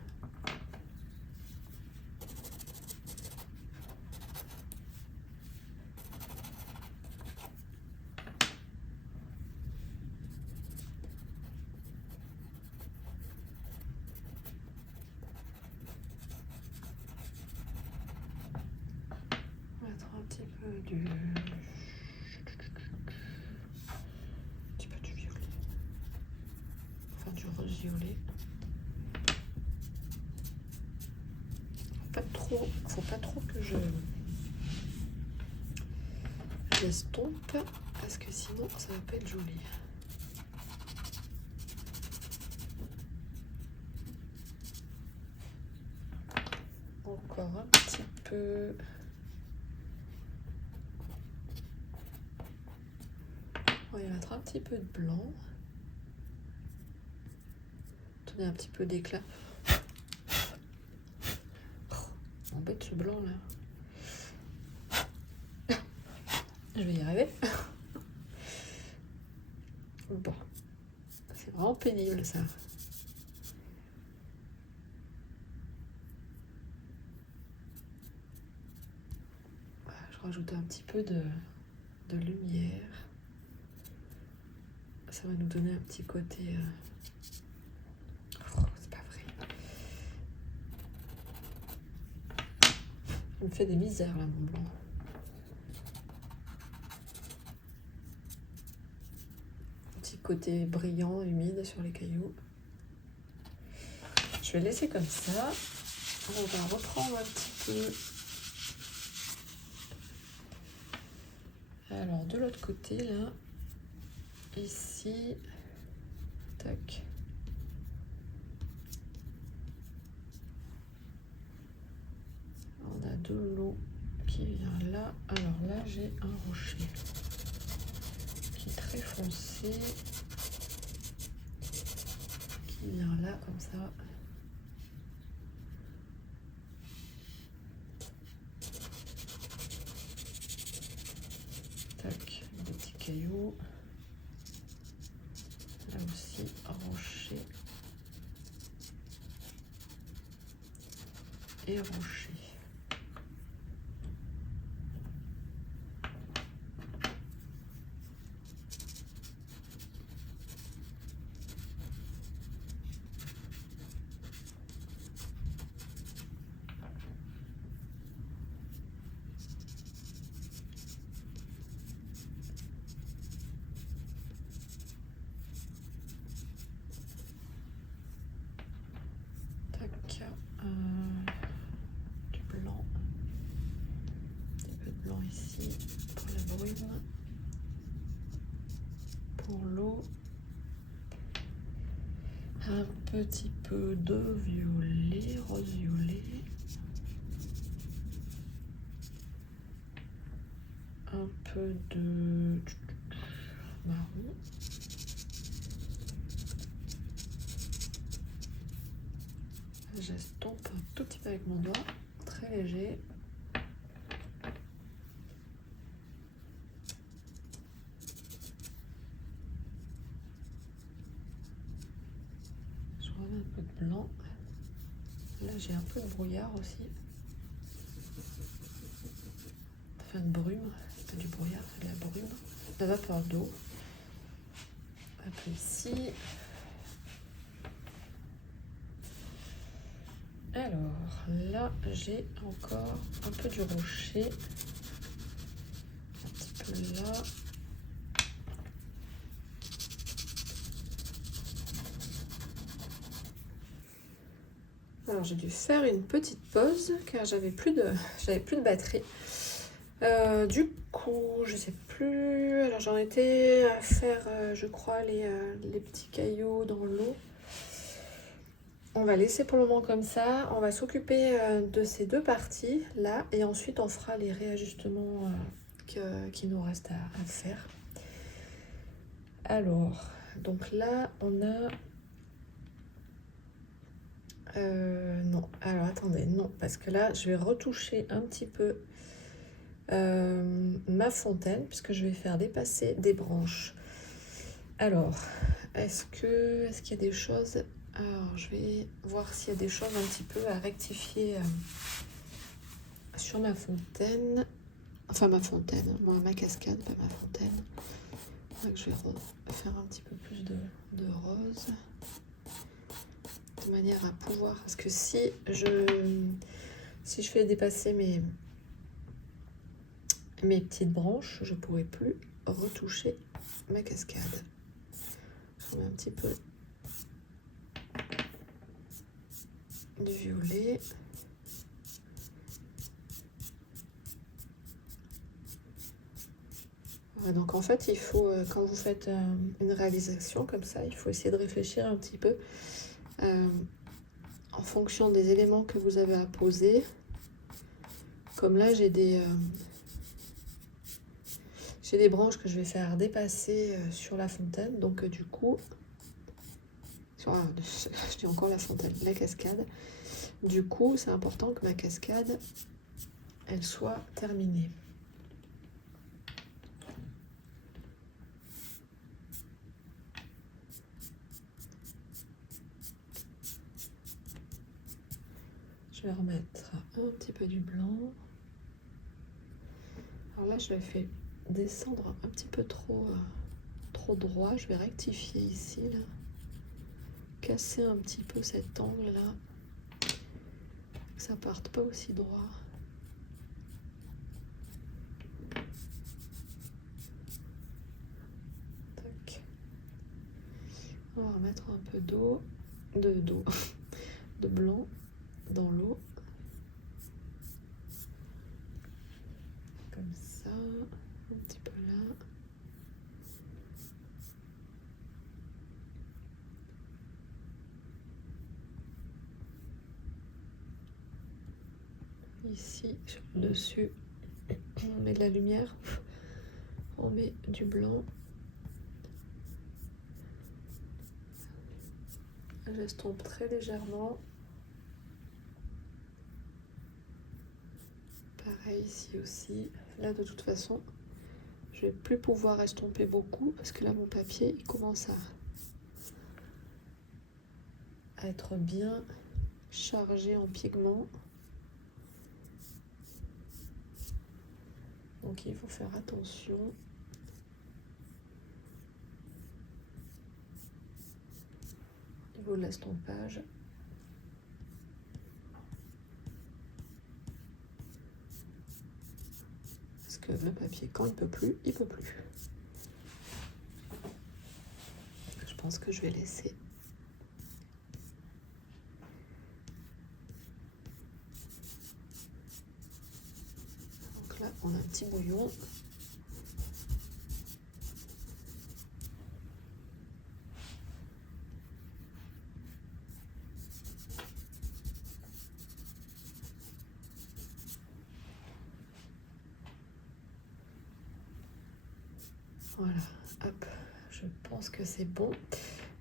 Un petit peu du violet, enfin du rose violet. Faut pas trop que je l'estompe parce que sinon ça va pas être joli. Encore un petit peu. On va y mettre un petit peu de blanc. Donner un petit peu d'éclat. M'embête ce blanc là. Je vais y arriver. Bon, c'est vraiment pénible ça. Voilà, je rajoute un petit peu de lumière. Ça va nous donner un petit côté... c'est pas vrai. Il me fait des misères là, mon blanc. Un petit côté brillant, humide sur les cailloux. Je vais laisser comme ça. On va reprendre un petit peu. Alors, de l'autre côté, là, ici, tac. On a de l'eau qui vient là. Alors là, j'ai un rocher qui est très foncé, qui vient là, comme ça. Tac, des petits cailloux. Là aussi, un rocher. Et rocher. Tac. blanc ici pour la brume. Pour l'eau, un petit peu de violet, rose violet. Un peu de marron. J'estompe un tout petit peu avec mon doigt, très léger. Je remets un peu de blanc. Là, j'ai un peu de brouillard aussi. Enfin, de brume. C'est pas du brouillard, c'est de la brume. La vapeur d'eau. Un peu ici. Alors, là, j'ai encore un peu du rocher. Un petit peu là. Alors, j'ai dû faire une petite pause car j'avais plus de batterie. Du coup, je sais plus. Alors, j'en étais à faire, je crois, les petits cailloux dans l'eau. On va laisser pour le moment comme ça. On va s'occuper de ces deux parties là et ensuite on fera les réajustements qui nous restent à faire. Alors, donc là, on a... non, alors attendez, non, parce que là, je vais retoucher un petit peu ma fontaine, puisque je vais faire dépasser des branches. Alors, est-ce qu'il y a des choses... Alors, je vais voir s'il y a des choses un petit peu à rectifier sur ma fontaine. Enfin, ma fontaine, ma cascade, pas ma fontaine. Donc, je vais faire un petit peu plus de rose. De manière à pouvoir... Parce que si je fais dépasser mes petites branches, je ne pourrai plus retoucher ma cascade. Je mets un petit peu du violet. Voilà, donc en fait, il faut, quand vous faites une réalisation comme ça, il faut essayer de réfléchir un petit peu en fonction des éléments que vous avez à poser. Comme là, j'ai des branches que je vais faire dépasser sur la fontaine. Donc du coup, je dis encore la fontaine, la cascade. Du coup, c'est important que ma cascade, elle soit terminée. Je vais remettre un petit peu du blanc. Alors là, je l'ai fait descendre un petit peu trop droit. Je vais rectifier ici, là. Casser un petit peu cet angle-là. Que ça parte pas aussi droit. Tac. On va remettre un peu d'eau, de blanc dans l'eau. Comme ça, un petit peu là. Ici, sur le dessus, on met de la lumière, on met du blanc. J'estompe très légèrement. Pareil ici aussi. Là, de toute façon, je vais plus pouvoir estomper beaucoup parce que là, mon papier, il commence à être bien chargé en pigments. Donc, il faut faire attention. Au niveau de l'estompage. Parce que le papier, quand il peut plus, il peut plus. Je pense que je vais laisser. Donc là, prendre un petit bouillon. Voilà, hop, je pense que c'est bon.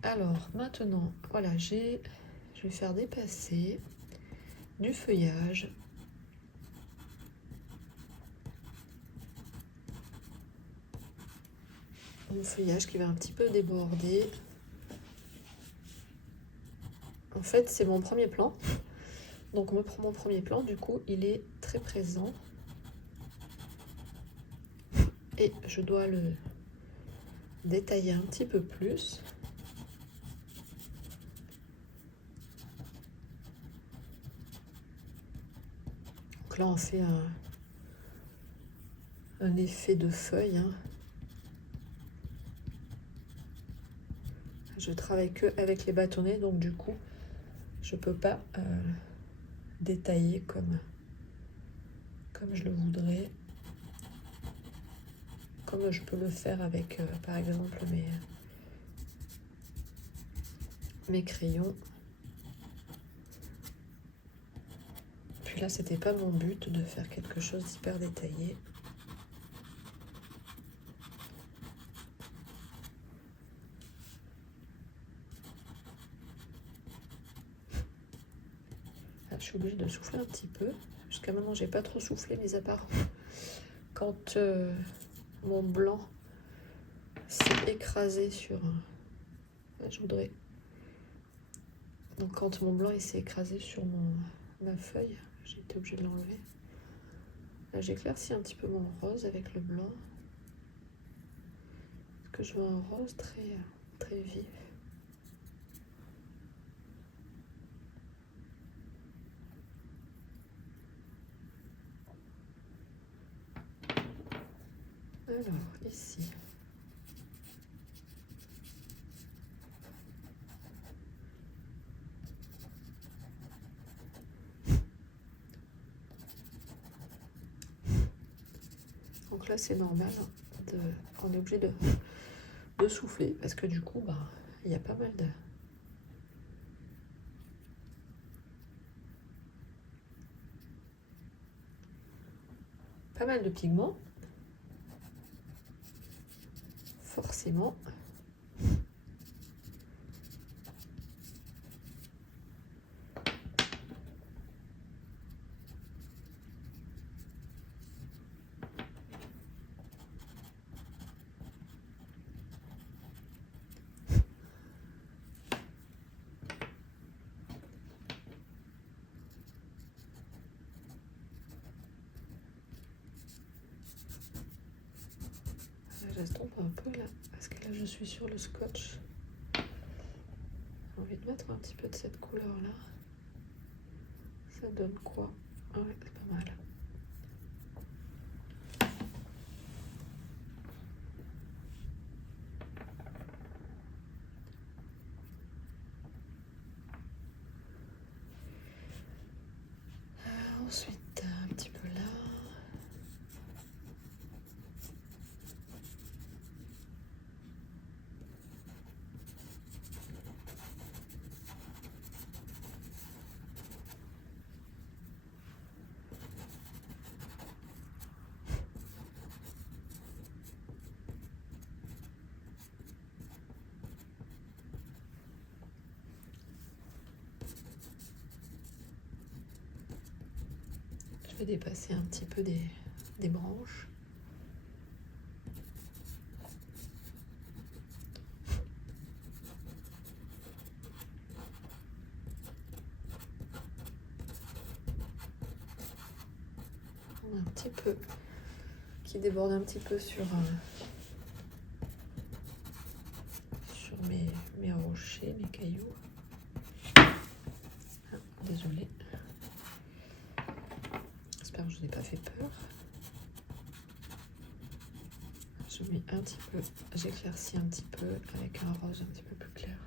Alors maintenant, voilà, je vais faire dépasser du feuillage. Mon feuillage qui va un petit peu déborder. En fait, c'est mon premier plan. Donc mon premier plan, du coup, il est très présent. Et je dois le détailler un petit peu plus. Donc là, on fait un effet de feuille. Hein. Je travaille que avec les bâtonnets, donc du coup, je peux pas détailler comme je le voudrais. Comme je peux le faire avec, par exemple, mes crayons. Puis là, c'était pas mon but de faire quelque chose d'hyper détaillé. Là, je suis obligée de souffler un petit peu. Jusqu'à maintenant, j'ai pas trop soufflé, mis à part quand mon blanc s'est écrasé sur... Là, je voudrais... Donc quand mon blanc s'est écrasé sur ma feuille, j'ai été obligée de l'enlever. Là, j'éclaircis un petit peu mon rose avec le blanc. Parce que je veux un rose très, très vif. Alors, ici. Donc là, c'est normal. On est obligé de souffler parce que du coup, bah, il y a pas mal de pigments. Forcément. J'estompe un peu là, parce que là je suis sur le scotch. J'ai envie de mettre un petit peu de cette couleur là. Ça donne quoi? Ouais, c'est pas mal. Ensuite, un petit peu là. Je vais dépasser un petit peu des branches. On a un petit peu qui déborde un petit peu sur mes rochers, mes cailloux. Ah, désolée. J'espère que je n'ai pas fait peur. Je mets un petit peu, j'éclaircis un petit peu avec un rose un petit peu plus clair.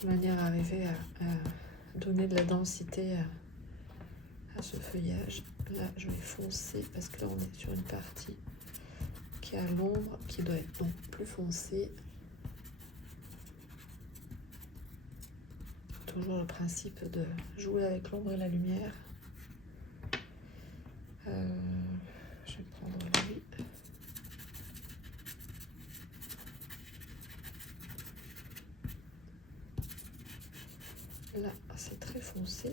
de manière à arriver à donner de la densité à ce feuillage. Là, je vais foncer parce que là, on est sur une partie qui a l'ombre, qui doit être donc plus foncée. Toujours le principe de jouer avec l'ombre et la lumière. Je vais prendre lui. Là, c'est très foncé.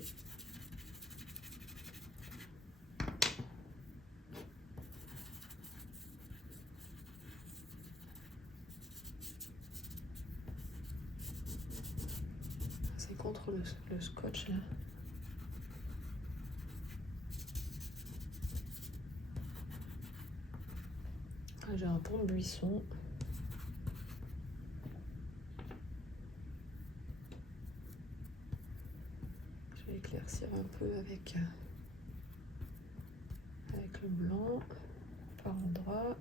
C'est contre le scotch là. J'ai un bon buisson. Je vais éclaircir un peu avec le blanc par endroit.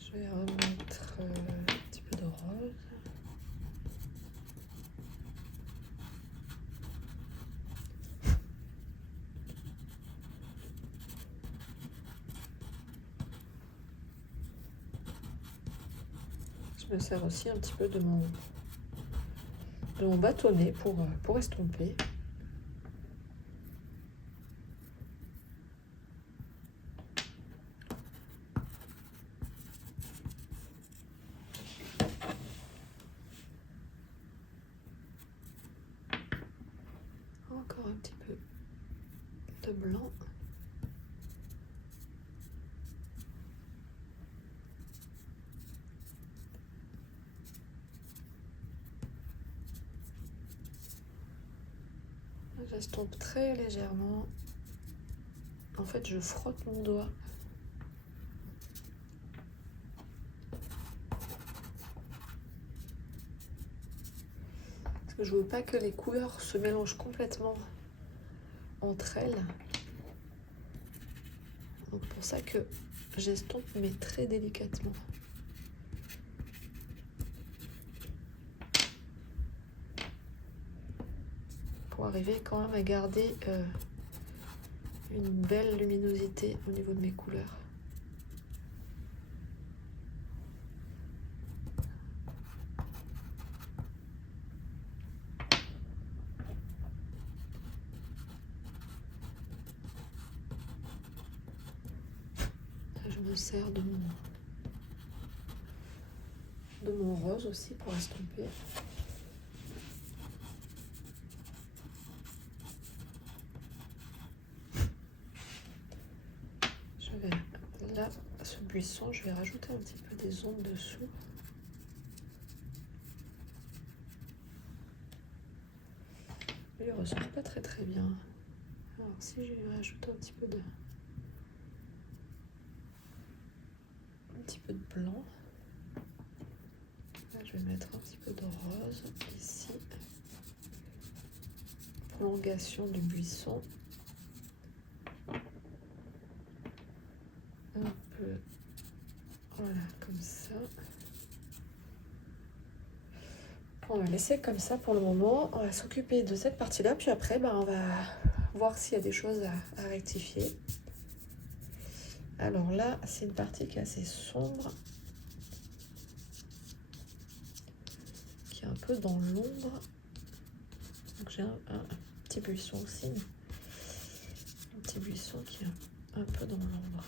Je vais remettre un petit peu de rose. Je me sers aussi un petit peu de mon bâtonnet pour estomper. Encore un petit peu de blanc. J'estompe très légèrement. En fait, je frotte mon doigt. Parce que je veux pas que les couleurs se mélangent complètement entre elles. Donc pour ça que j'estompe, mais très délicatement. Pour arriver quand même à garder une belle luminosité au niveau de mes couleurs. Je me sers de mon rose aussi pour estomper. Là, ce buisson, je vais rajouter un petit peu des ombres dessous. Il ressort pas très très bien. Alors si je vais rajouter un petit peu de blanc. Là, je vais mettre un petit peu de rose ici. Prolongation du buisson. Un peu, voilà, comme ça. On va laisser comme ça pour le moment. On va s'occuper de cette partie-là, puis après, on va voir s'il y a des choses à rectifier. Alors là, c'est une partie qui est assez sombre, qui est un peu dans l'ombre. Donc j'ai un petit buisson aussi, un petit buisson qui est un peu dans l'ombre.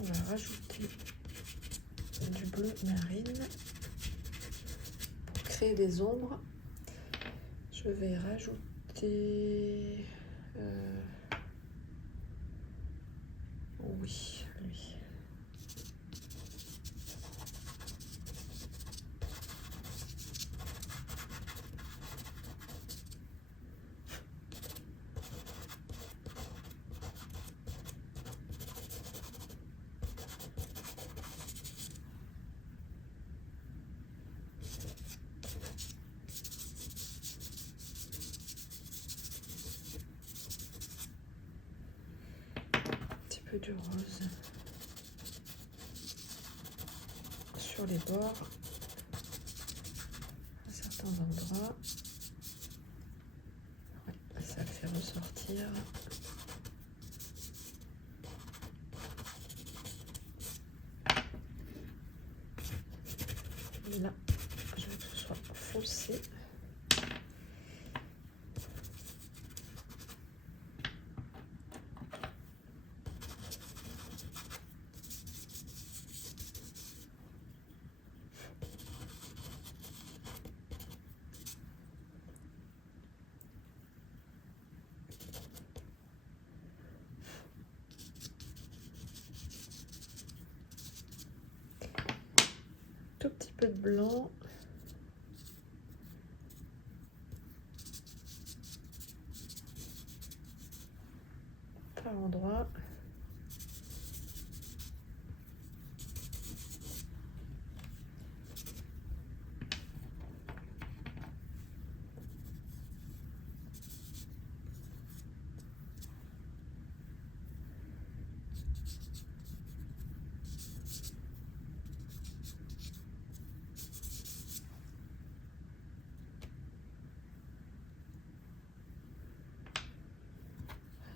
On va rajouter du bleu marine pour créer des ombres. Je vais rajouter oui, lui. peu du rose sur les bords, à certains endroits. Ouais, ça le fait ressortir. Là, je veux que ce soit foncé. Tout petit peu de blanc. Par endroit.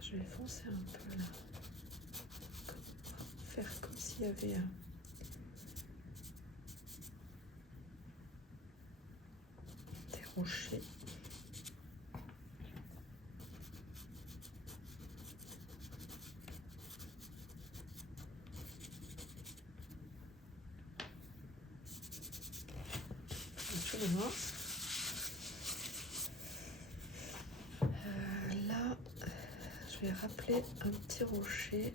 Je vais foncer un peu là. Faire comme s'il y avait des rochers. Absolument. Là, je vais rappeler un petit rocher.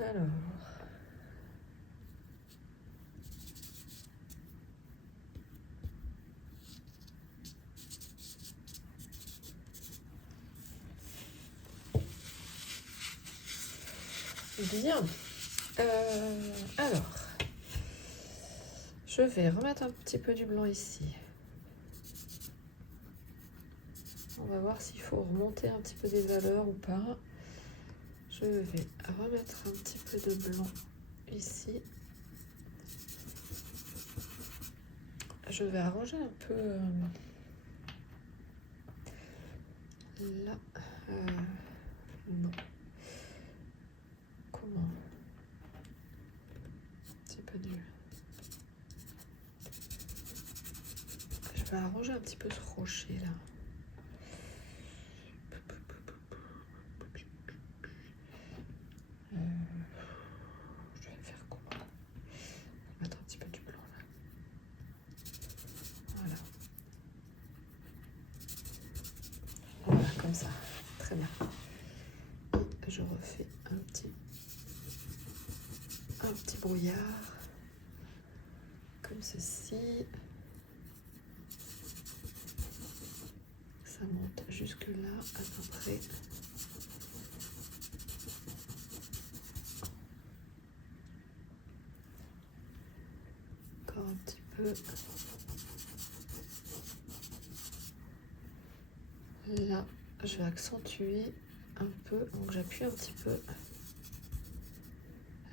Alors, bien. Alors, je vais remettre un petit peu du blanc ici. On va voir s'il faut remonter un petit peu des valeurs ou pas. Je vais remettre un petit peu de blanc ici. Je vais arranger un peu là. Non. Comment? Un petit peu du... Je vais arranger un petit peu ce rocher là. Je vais faire comment? Je vais mettre un petit peu du blanc là. Voilà. Voilà, comme ça. Très bien. Et je refais un petit brouillard. Comme ceci. Ça monte jusque là à peu près. Encore un petit peu. Là, je vais accentuer un peu. Donc j'appuie un petit peu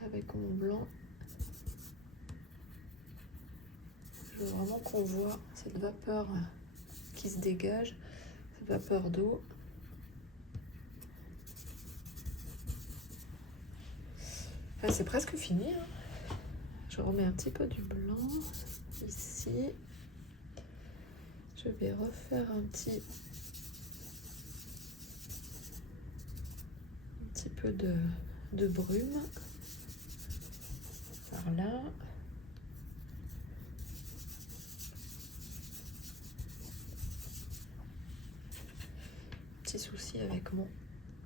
avec mon blanc. Je veux vraiment qu'on voit cette vapeur qui se dégage, cette vapeur d'eau. Enfin, c'est presque fini, hein. Je remets un petit peu du blanc ici. Je vais refaire un petit peu de brume par là. avec mon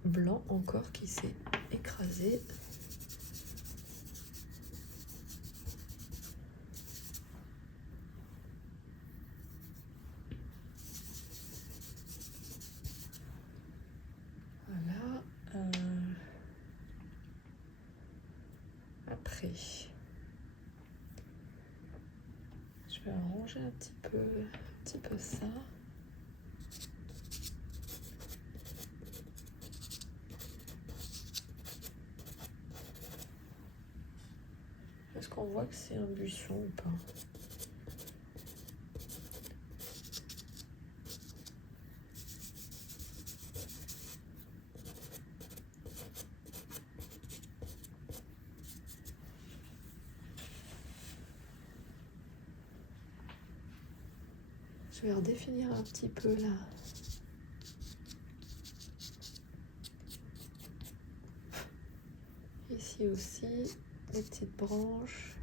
blanc encore qui s'est écrasé. Voilà. Après, je vais arranger un petit peu ça. Est-ce qu'on voit que c'est un buisson ou pas? Je vais redéfinir un petit peu là. Ici aussi, les petites branches.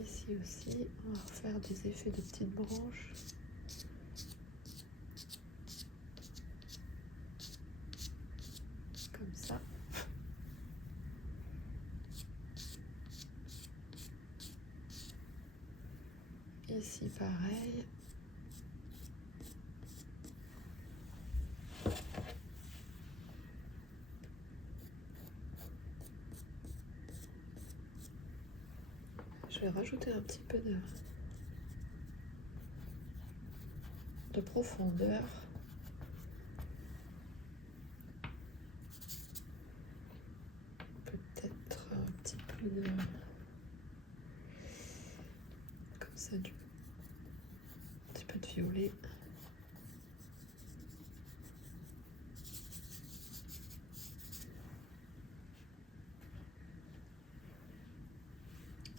Ici aussi, on va refaire des effets de petites branches. Comme ça. Ici, pareil. Je vais rajouter un petit peu de profondeur. Peut-être un petit peu de... comme ça, un petit peu de violet.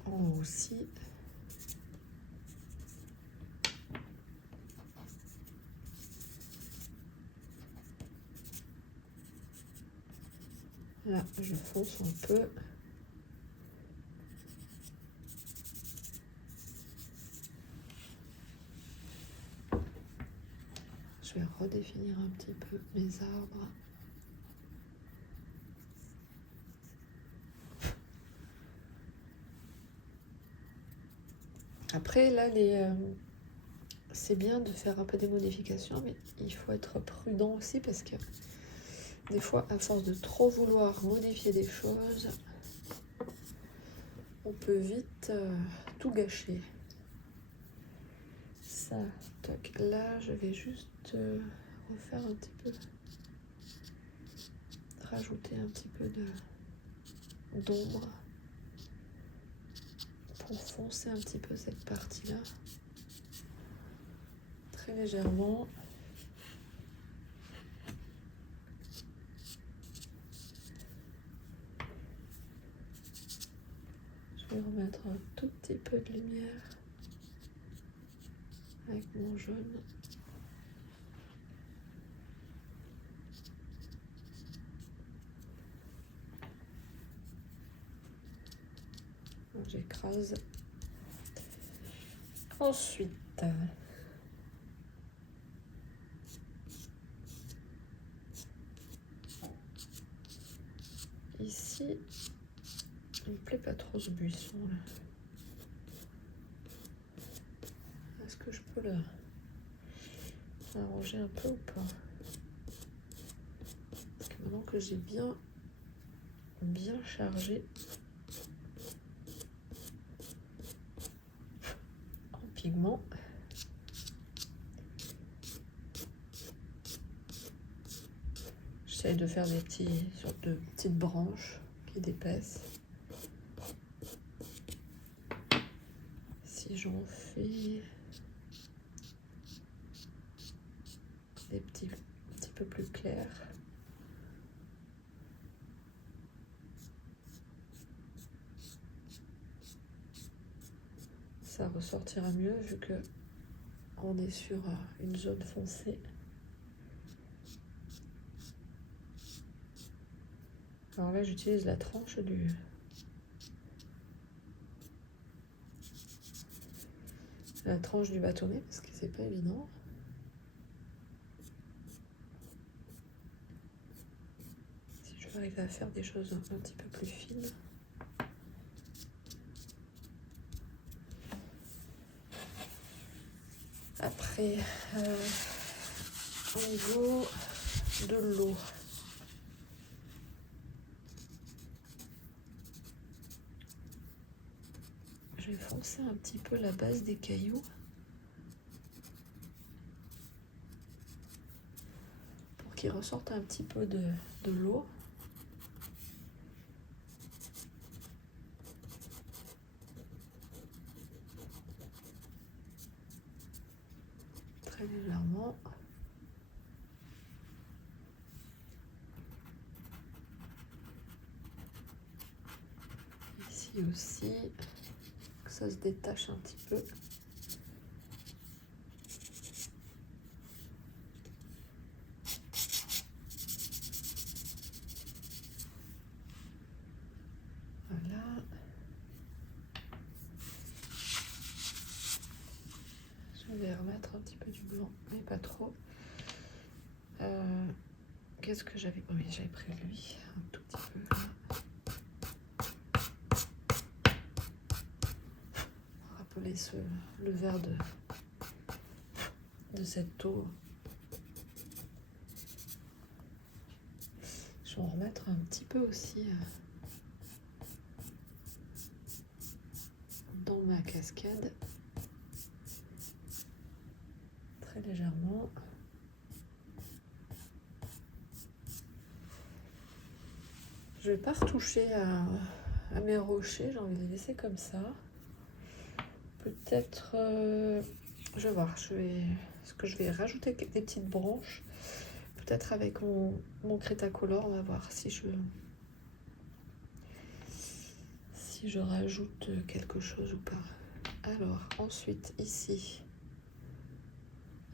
En haut aussi. Là, je fonce un peu. Je vais redéfinir un petit peu mes arbres. Après, là, c'est bien de faire un peu des modifications, mais il faut être prudent aussi parce que des fois, à force de trop vouloir modifier des choses, on peut vite tout gâcher. Ça, toc. Là, je vais juste refaire un petit peu, rajouter un petit peu d'ombre pour foncer un petit peu cette partie-là, très légèrement. Je vais remettre un tout petit peu de lumière avec mon jaune. J'écrase. Ensuite, ici, il me plaît pas trop ce buisson là. Est-ce que je peux l'arranger un peu ou pas? Parce que maintenant que j'ai bien chargé en pigment, j'essaie de faire des sortes de petites branches qui dépaissent. Si j'en fais des petits peu plus clairs. Ça ressortira mieux vu que on est sur une zone foncée. Alors là, j'utilise la tranche du la tranche du bâtonnet parce que c'est pas évident. Si je vais arriver à faire des choses un petit peu plus fines. Après, au niveau de l'eau, je vais foncer un petit peu la base des cailloux pour qu'ils ressortent un petit peu de l'eau. Très légèrement. Ici aussi, que ça se détache un petit peu. Voilà. Je vais remettre un petit peu du blanc, mais pas trop. Qu'est-ce que j'avais... Oui, j'avais prévu un tout petit peu. Rappeler le verre de cette eau. Je vais en remettre un petit peu aussi dans ma cascade. Très légèrement. Je vais pas retoucher à mes rochers, j'ai envie de les laisser comme ça. Peut-être, je vais voir, est-ce que je vais rajouter des petites branches, peut-être avec mon Cretacolor, on va voir si je rajoute quelque chose ou pas. Alors, ensuite, ici,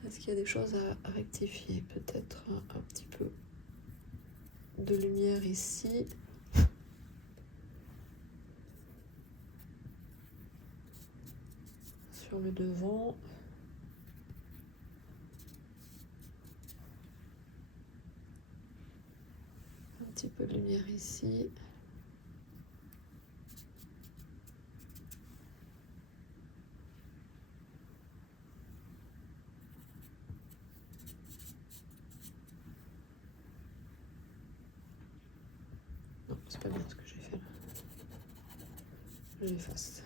est-ce qu'il y a des choses à rectifier? Peut-être un petit peu de lumière ici. Sur le devant. Un petit peu de lumière ici. Non, c'est pas bien ce que j'ai fait là. Je l'efface.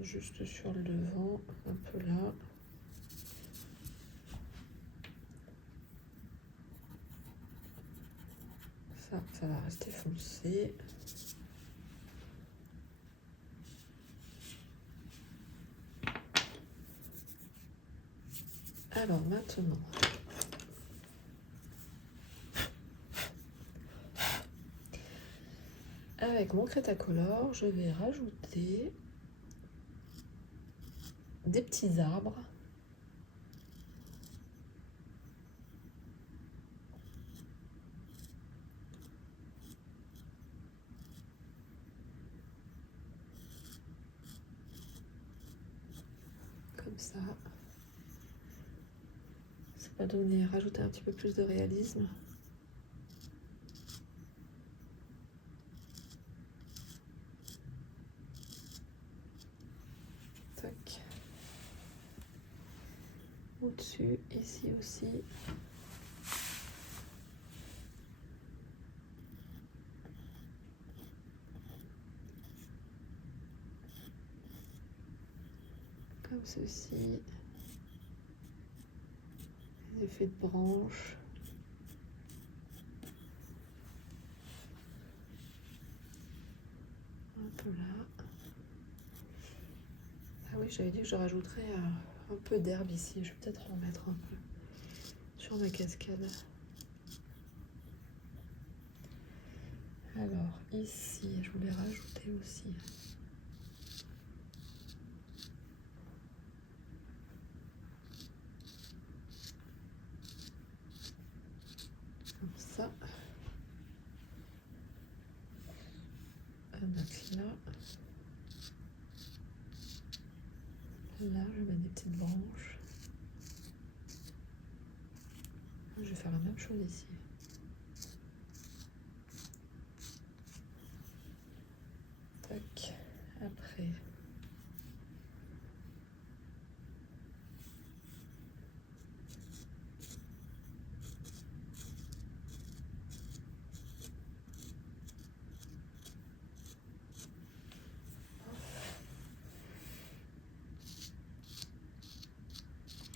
Juste sur le devant, un peu là. Ça va rester foncé. Alors maintenant, avec mon Cretacolor, je vais rajouter des petits arbres. Comme ça. Ça va rajouter un petit peu plus de réalisme. Tac. Au-dessus, ici aussi. Comme ceci. Des effets de branches. Un peu là. Ah oui, j'avais dit que je rajouterais un peu d'herbe ici. Je vais peut-être en mettre un peu sur ma cascade. Alors ici, je voulais rajouter aussi comme ça. Un axe là. Là, je vais mettre des petites branches. Je vais faire la même chose ici. Tac. Après.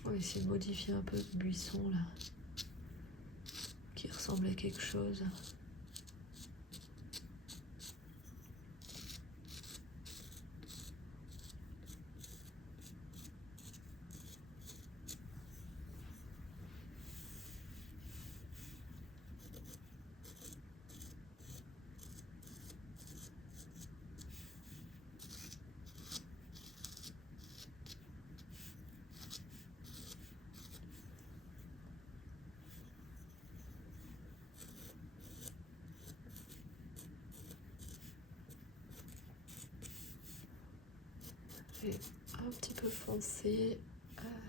On va essayer de modifier un peu le buisson là, qui ressemble à quelque chose. J'ai un petit peu foncé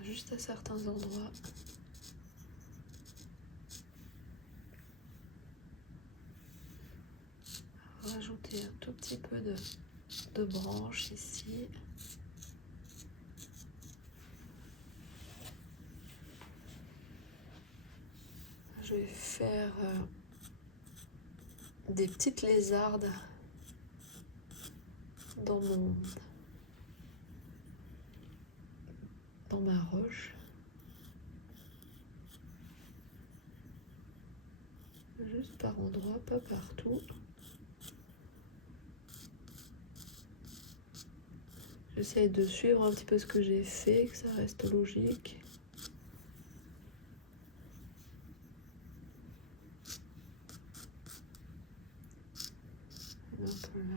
juste à certains endroits. Rajouter un tout petit peu de branches ici. Je vais faire des petites lézardes dans ma roche. Juste par endroits, pas partout. J'essaie de suivre un petit peu ce que j'ai fait, que ça reste logique. Un peu là.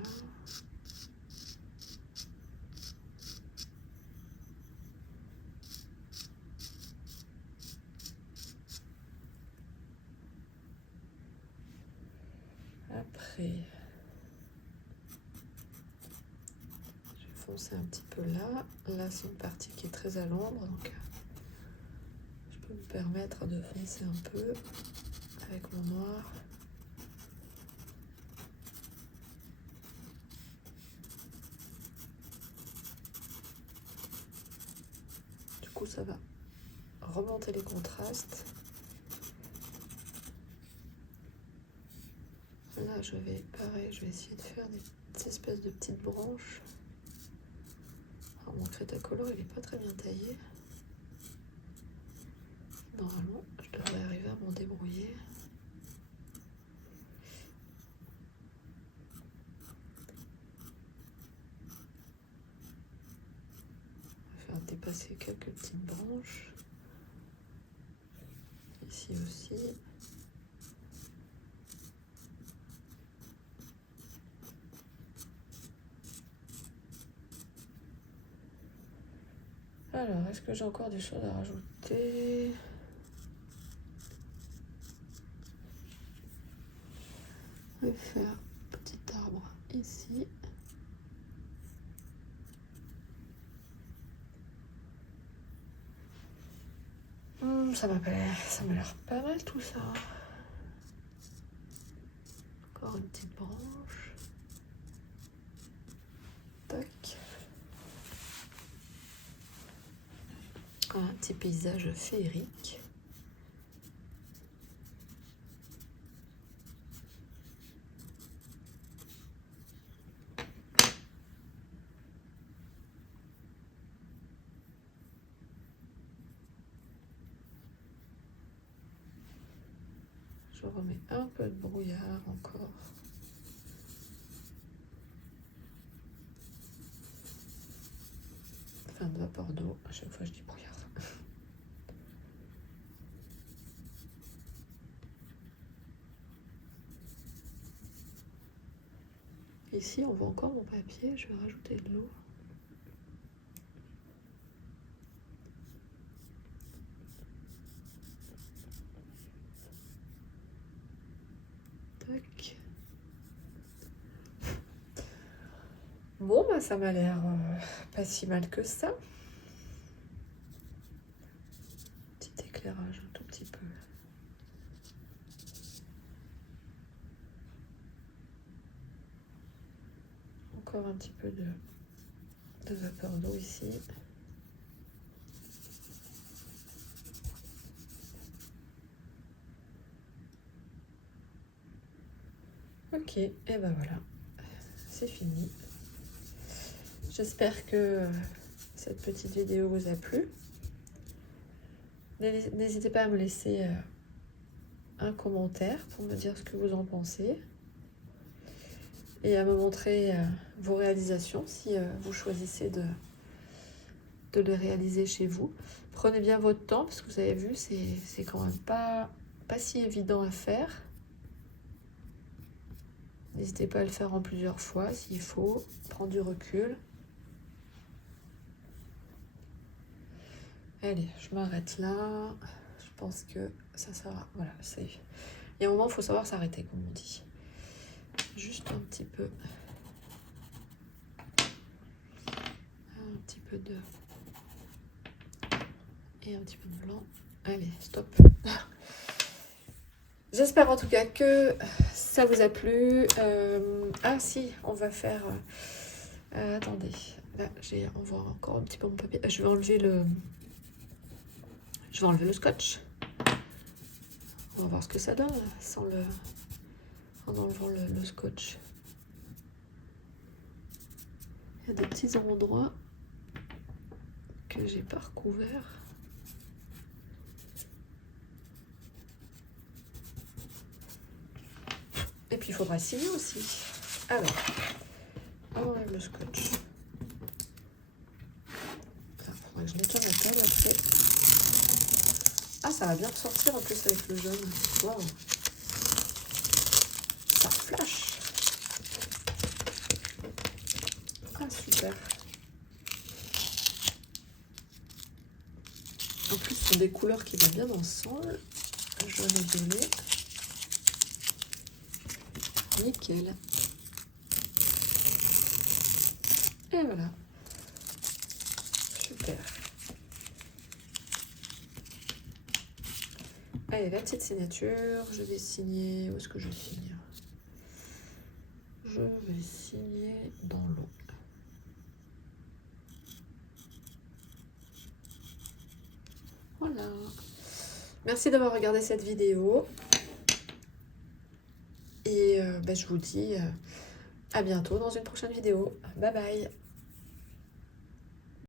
Après, je vais foncer un petit peu là. Là, c'est une partie qui est très à l'ombre, donc je peux me permettre de foncer un peu avec mon noir. Du coup, ça va remonter les contrastes. Là, je vais essayer de faire des espèces de petites branches. Alors, mon Cretacolor, il n'est pas très bien taillé. Normalement, je devrais arriver à m'en débrouiller. On va faire dépasser quelques petites branches. Ici aussi. Alors, est-ce que j'ai encore des choses à rajouter? Je vais faire un petit arbre ici. Ça m'a l'air pas mal tout ça. Encore une petite branche. Tac. Un petit paysage féerique. Je remets un peu de brouillard encore. Enfin, de vapeur d'eau. À chaque fois, je dis brouillard. Ici, on voit encore mon papier. Je vais rajouter de l'eau. Tac. Bon, bah, ça m'a l'air pas si mal que ça. d'éclairage un tout petit peu. Encore un petit peu de vapeur d'eau ici. Ok, et ben voilà, c'est fini. J'espère que cette petite vidéo vous a plu. N'hésitez pas à me laisser un commentaire pour me dire ce que vous en pensez et à me montrer vos réalisations si vous choisissez de les réaliser chez vous. Prenez bien votre temps parce que vous avez vu, c'est quand même pas si évident à faire. N'hésitez pas à le faire en plusieurs fois s'il faut, prendre du recul. Allez, je m'arrête là. Je pense que ça sera... Voilà, c'est... Il y a un moment, il faut savoir s'arrêter, comme on dit. Juste un petit peu. Un petit peu de... Et un petit peu de blanc. Allez, stop. J'espère en tout cas que ça vous a plu. Ah si, on va faire... attendez, là, on voit encore un petit peu mon papier. Je vais enlever le scotch. On va voir ce que ça donne en enlevant le scotch. Il y a des petits endroits que j'ai pas recouverts. Et puis il faudra signer aussi. Alors, on enlève le scotch. Il faudra que je nettoie ma table après. Ah, ça va bien ressortir en plus avec le jaune. Wow. Ça flash. Ah, super. En plus, ce sont des couleurs qui vont bien ensemble. Jaune et violet. Nickel. Et voilà. Super. Allez, la petite signature. Je vais signer... Où est-ce que je signe? Je vais signer dans l'eau. Voilà. Merci d'avoir regardé cette vidéo. Et je vous dis à bientôt dans une prochaine vidéo. Bye bye.